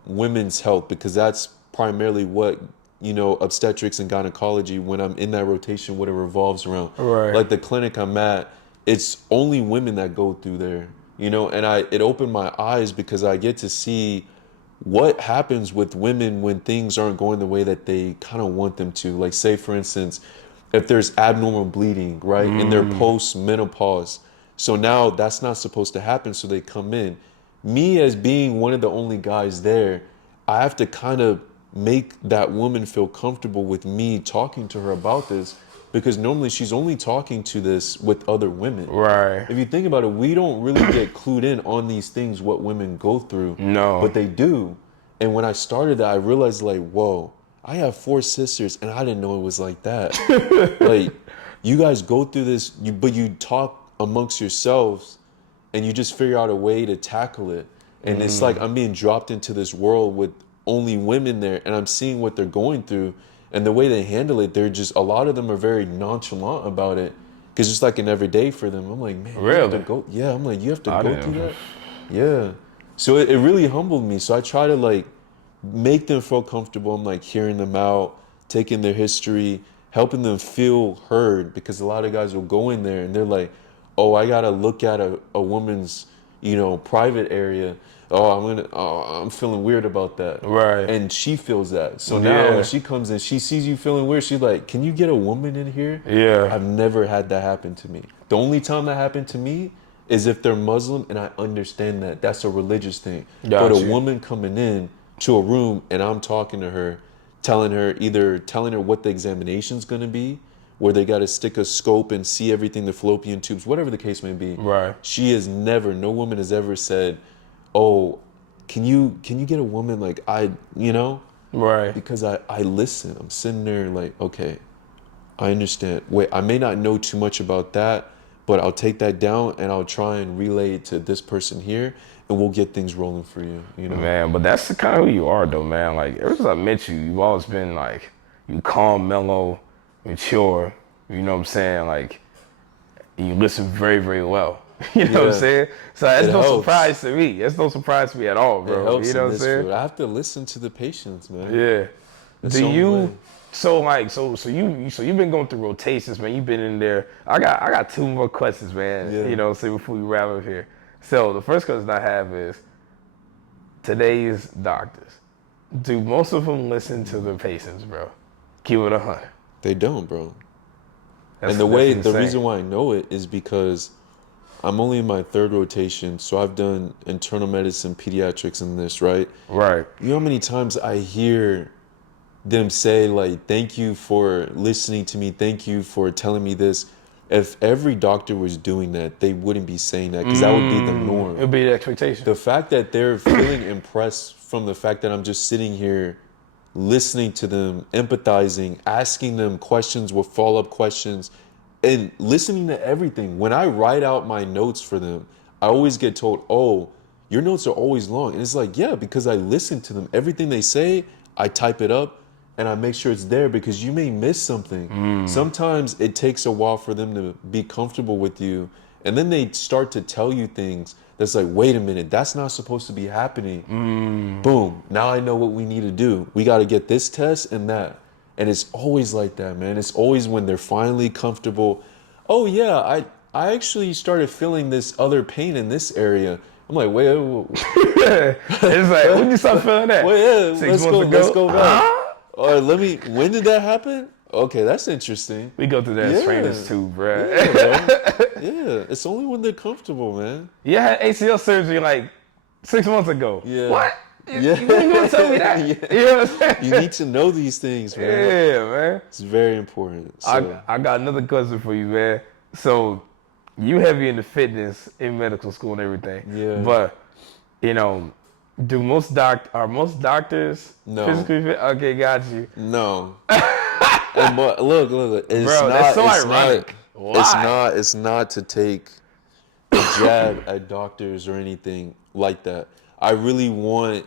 women's health, because that's primarily what obstetrics and gynecology, when I'm in that rotation, what it revolves around. Right. Like the clinic I'm at, it's only women that go through there, and it opened my eyes because I get to see what happens with women when things aren't going the way that they kind of want them to. Like, say, for instance, if there's abnormal bleeding, right, in their post-menopause. So now that's not supposed to happen, so they come in. Me, as being one of the only guys there, I have to kind of make that woman feel comfortable with me talking to her about this, because normally she's only talking to this with other women. Right. If you think about it, we don't really get clued in on these things, what women go through. No. But they do. And when I started that, I realized, like, whoa, I have 4 sisters and I didn't know it was like that. Like, you guys go through this, but you talk amongst yourselves and you just figure out a way to tackle it. And it's like I'm being dropped into this world with only women there, and I'm seeing what they're going through, and the way they handle it, they're just, a lot of them are very nonchalant about it, because it's like an everyday for them. I'm like, man, really? you have to go. Yeah, I'm like, you have to go through that. Yeah. So it really humbled me. So I try to like make them feel comfortable. I'm like hearing them out, taking their history, helping them feel heard, because a lot of guys will go in there and they're like, oh, I gotta look at a woman's, private area. I'm feeling weird about that. Right. And she feels that. So now when she comes in, she sees you feeling weird. She's like, can you get a woman in here? Yeah. I've never had that happen to me. The only time that happened to me is if they're Muslim, and I understand that. That's a religious thing. But a woman coming in to a room and I'm talking to her, telling her what the examination's gonna be, where they got to stick a scope and see everything, the fallopian tubes, whatever the case may be. Right. No woman has ever said, oh, can you get a woman, like, Right. Because I listen. I'm sitting there like, okay, I understand. Wait, I may not know too much about that, but I'll take that down and I'll try and relay it to this person here, and we'll get things rolling for you, Man, but that's kind of who you are, though, man. Like, ever since I met you, you've always been, like, you calm, mellow, mature, you know what I'm saying? Like, you listen very, very well. You know what I'm saying? So that's surprise to me. That's no surprise to me at all, bro. It helps, you know what I'm saying? Field. I have to listen to the patients, man. Yeah. That's Do you? So you've been going through rotations, man. You've been in there. I got 2 more questions, man. Yeah. So before we wrap up here. So the first question I have is, today's doctors, do most of them listen to the patients, bro? Keep it 100. They don't, bro. That's, and the reason why I know it is because I'm only in my 3rd rotation, so I've done internal medicine, pediatrics, and this, right? Right. You know how many times I hear them say, like, thank you for listening to me, thank you for telling me this. If every doctor was doing that, they wouldn't be saying that, because that would be the norm. It would be the expectation. The fact that they're feeling impressed from the fact that I'm just sitting here listening to them, empathizing, asking them questions with follow-up questions, and listening to everything. When I write out my notes for them, I always get told, oh, your notes are always long. And it's like, yeah, because I listen to them. Everything they say, I type it up and I make sure it's there, because you may miss something. Sometimes it takes a while for them to be comfortable with you. And then they start to tell you things that's like, wait a minute, that's not supposed to be happening. Boom, now I know what we need to do. We got to get this test and that. And it's always like that, man. It's always when they're finally comfortable. Oh yeah, I actually started feeling this other pain in this area. I'm like, wait. It's like, when did you start feeling that? Wait, 6 months ago? Let's go back. Or when did that happen? Okay, that's interesting. We go through that as trainers too, bro. Yeah, it's only when they're comfortable, man. Yeah, I had ACL surgery like 6 months ago. Yeah. What? You ain't gonna tell me that? Yeah. You know what I'm saying? You need to know these things, man. Yeah, man. It's very important. So. I got another question for you, man. So you heavy into fitness in medical school and everything. Yeah. But are most doctors physically fit? Okay, got you. No. But look, it's bro, not. That's so ironic. Why? It's not to take a jab at doctors or anything like that. I really want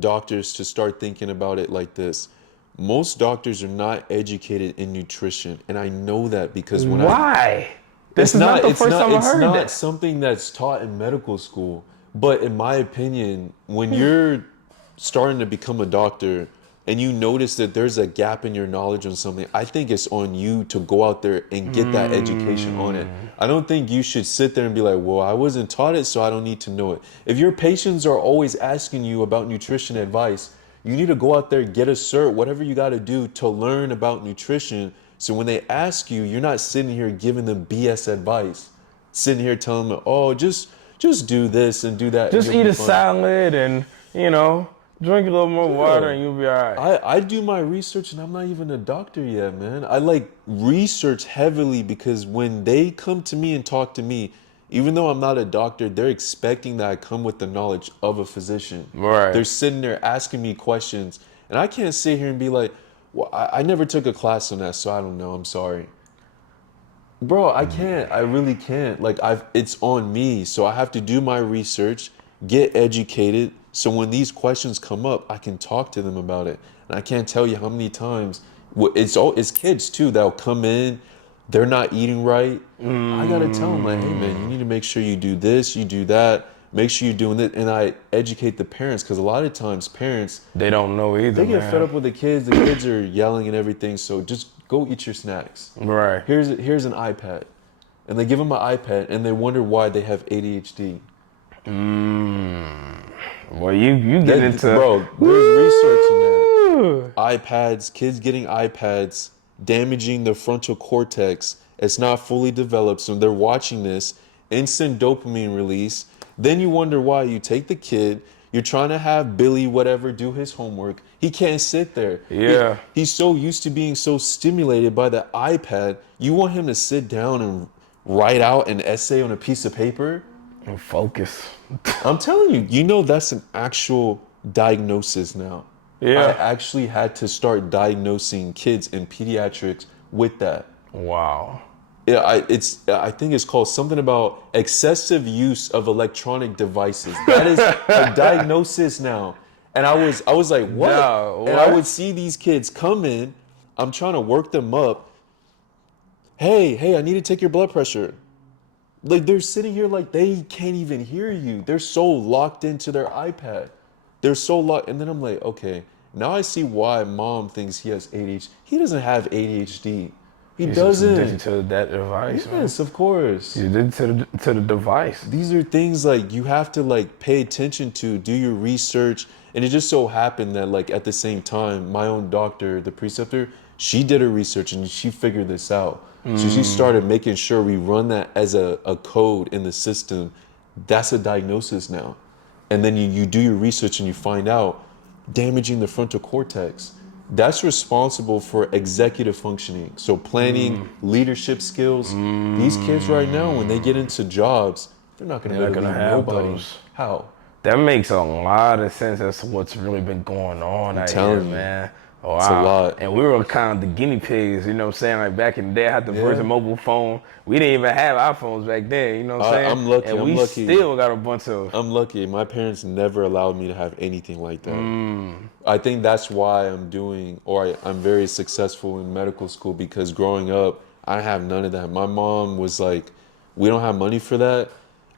doctors to start thinking about it like this. Most doctors are not educated in nutrition, and I know that because Why? This is not the first time I heard that. It's not something that's taught in medical school. But in my opinion, when you're starting to become a doctor, and you notice that there's a gap in your knowledge on something, I think it's on you to go out there and get that education on it. I don't think you should sit there and be like, well, I wasn't taught it, so I don't need to know it. If your patients are always asking you about nutrition advice, you need to go out there, get a cert, whatever you got to do to learn about nutrition. So when they ask you, you're not sitting here giving them BS advice, sitting here telling them, oh, just do this and do that. Just eat a salad and, you know, drink a little more water and you'll be all right. I do my research and I'm not even a doctor yet, man. I like research heavily because when they come to me and talk to me, even though I'm not a doctor, they're expecting that I come with the knowledge of a physician. Right. They're sitting there asking me questions. And I can't sit here and be like, well, I never took a class on that, so I don't know. I'm sorry. Bro, I can't. I really can't. Like, it's on me. So I have to do my research, get educated. So when these questions come up, I can talk to them about it. And I can't tell you how many times, it's kids too that'll come in, they're not eating right. I gotta tell them, like, hey man, you need to make sure you do this, you do that, make sure you're doing it. And I educate the parents, because a lot of times parents, they don't know either. They get fed up with the kids are yelling and everything. So just go eat your snacks. Right. Here's an iPad. And they give them an iPad and they wonder why they have ADHD. Well, you get into... Bro, there's research in that. iPads, kids getting iPads, damaging the frontal cortex. It's not fully developed, so they're watching this. Instant dopamine release. Then you wonder why. You take the kid, you're trying to have Billy whatever do his homework. He can't sit there. Yeah. He's so used to being so stimulated by the iPad. You want him to sit down and write out an essay on a piece of paper? And focus. I'm telling you, you know that's an actual diagnosis now. Yeah. I actually had to start diagnosing kids in pediatrics with that. Wow. Yeah, I think it's called something about excessive use of electronic devices. That is a diagnosis now. And I was like, what? No, what? And I would see these kids come in, I'm trying to work them up. Hey, I need to take your blood pressure. Like, they're sitting here like they can't even hear you. They're so locked into their iPad. They're so locked. And then I'm like, okay, now I see why mom thinks he has ADHD. He doesn't have ADHD. He doesn't. Addicted to that device. Yes, of course. He's addicted to the device. These are things like you have to like pay attention to, do your research. And it just so happened that like at the same time, my own doctor, the preceptor, she did her research and she figured this out. So she started making sure we run that as a code in the system. That's a diagnosis now. And then you do your research and you find out damaging the frontal cortex. That's responsible for executive functioning. So planning, leadership skills. These kids right now, when they get into jobs, they're not going to have nobody. those. How? That makes a lot of sense as to what's really been going on out here, man. Wow. It's a lot. And we were kind of the guinea pigs, you know what I'm saying? Like back in the day, I had the first mobile phone. We didn't even have iPhones back then, you know what I'm saying? I'm lucky. And I'm we lucky. still got a bunch of... I'm lucky. My parents never allowed me to have anything like that. I think that's why I'm very successful in medical school, because growing up, I have none of that. My mom was like, we don't have money for that.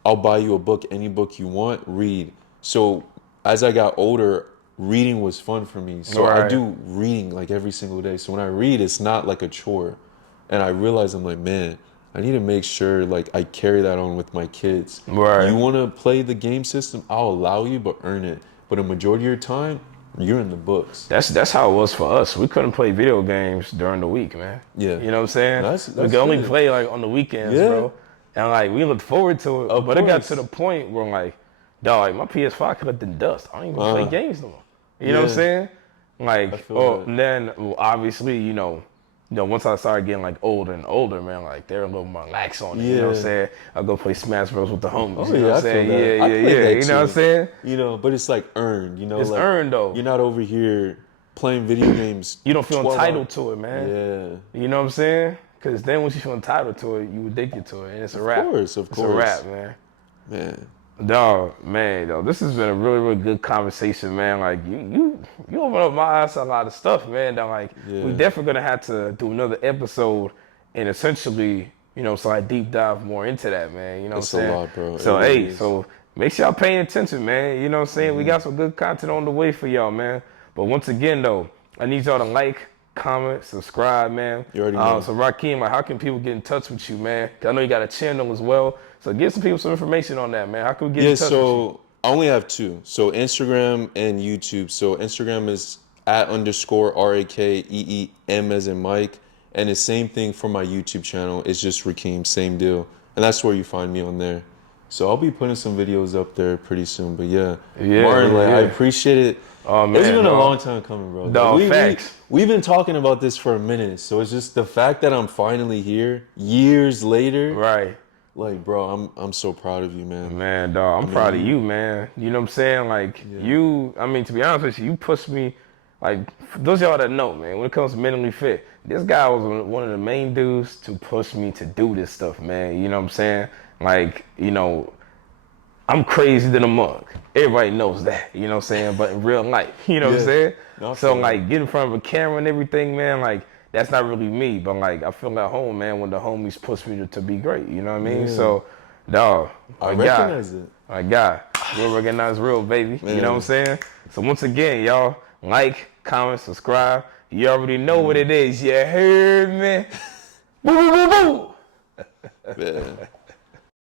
I'll buy you a book, any book you want, read. So as I got older, reading was fun for me. So I do reading like every single day. So when I read, it's not like a chore. And I realize, I'm like, man, I need to make sure like I carry that on with my kids. Right. You want to play the game system? I'll allow you, but earn it. But a majority of your time, you're in the books. That's how it was for us. We couldn't play video games during the week, man. Yeah. You know what I'm saying? That's we could only play like on the weekends, bro. And like we looked forward to it. But it got to the point where like, dog, like my PS5 collecting dust. I don't even play games no more. You know what I'm saying? Like, and then obviously, you know, once I started getting like older and older, man, like they're a little more lax on it. You know what I'm saying? I'll go play Smash Bros with the homies. You know what I'm saying? Yeah. You know what I'm saying? You know, but it's like earned. You know, it's like, earned though. You're not over here playing video games. You don't feel entitled to it, man. Yeah. You know what I'm saying? Because then once you feel entitled to it, you addicted to it, and it's a wrap. Of course. It's a wrap, man. Man. Dog, this has been a really, really good conversation, man. Like you open up my eyes to a lot of stuff, man. That like we definitely gonna have to do another episode and essentially, you know, so I deep dive more into that, man. You know what I'm saying? It's a lot, bro. So so make sure y'all paying attention, man. You know what I'm saying? We got some good content on the way for y'all, man. But once again though, I need y'all to like, comment, subscribe, man. You already know. So Rakeem, like, how can people get in touch with you, man? I know you got a channel as well. So give some people some information on that, man. How can we get in touch with you? So I only have two. So Instagram and YouTube. So Instagram is @_RAKEEM as in Mike. And the same thing for my YouTube channel. It's just Rakeem, same deal. And that's where you find me on there. So I'll be putting some videos up there pretty soon. But yeah, Martin, like, I appreciate it. Oh, man, it's been a dog. long time coming, bro. Dog, Like, facts. We've been talking about this for a minute. So it's just the fact that I'm finally here years later. Right. Like, bro, I'm so proud of you, man. Man, dog, I'm proud of you, man. You know what I'm saying? Like, you, I mean, to be honest with you, you pushed me. Like, for those of y'all that know, man, when it comes to mentally fit, this guy was one of the main dudes to push me to do this stuff, man. You know what I'm saying? Like, you know, I'm crazy than a mug. Everybody knows that, you know what I'm saying? But in real life, you know what I'm saying? No, So, like, getting in front of a camera and everything, man, like, that's not really me. But, like, I feel at home, man, when the homies push me to be great, you know what I mean? Yeah. So, dog, I recognize it. My God, real recognize real, baby. Man. You know what I'm saying? So, once again, y'all, like, comment, subscribe. You already know what it is. You heard me? Boo, boo, boo, boo. Yeah.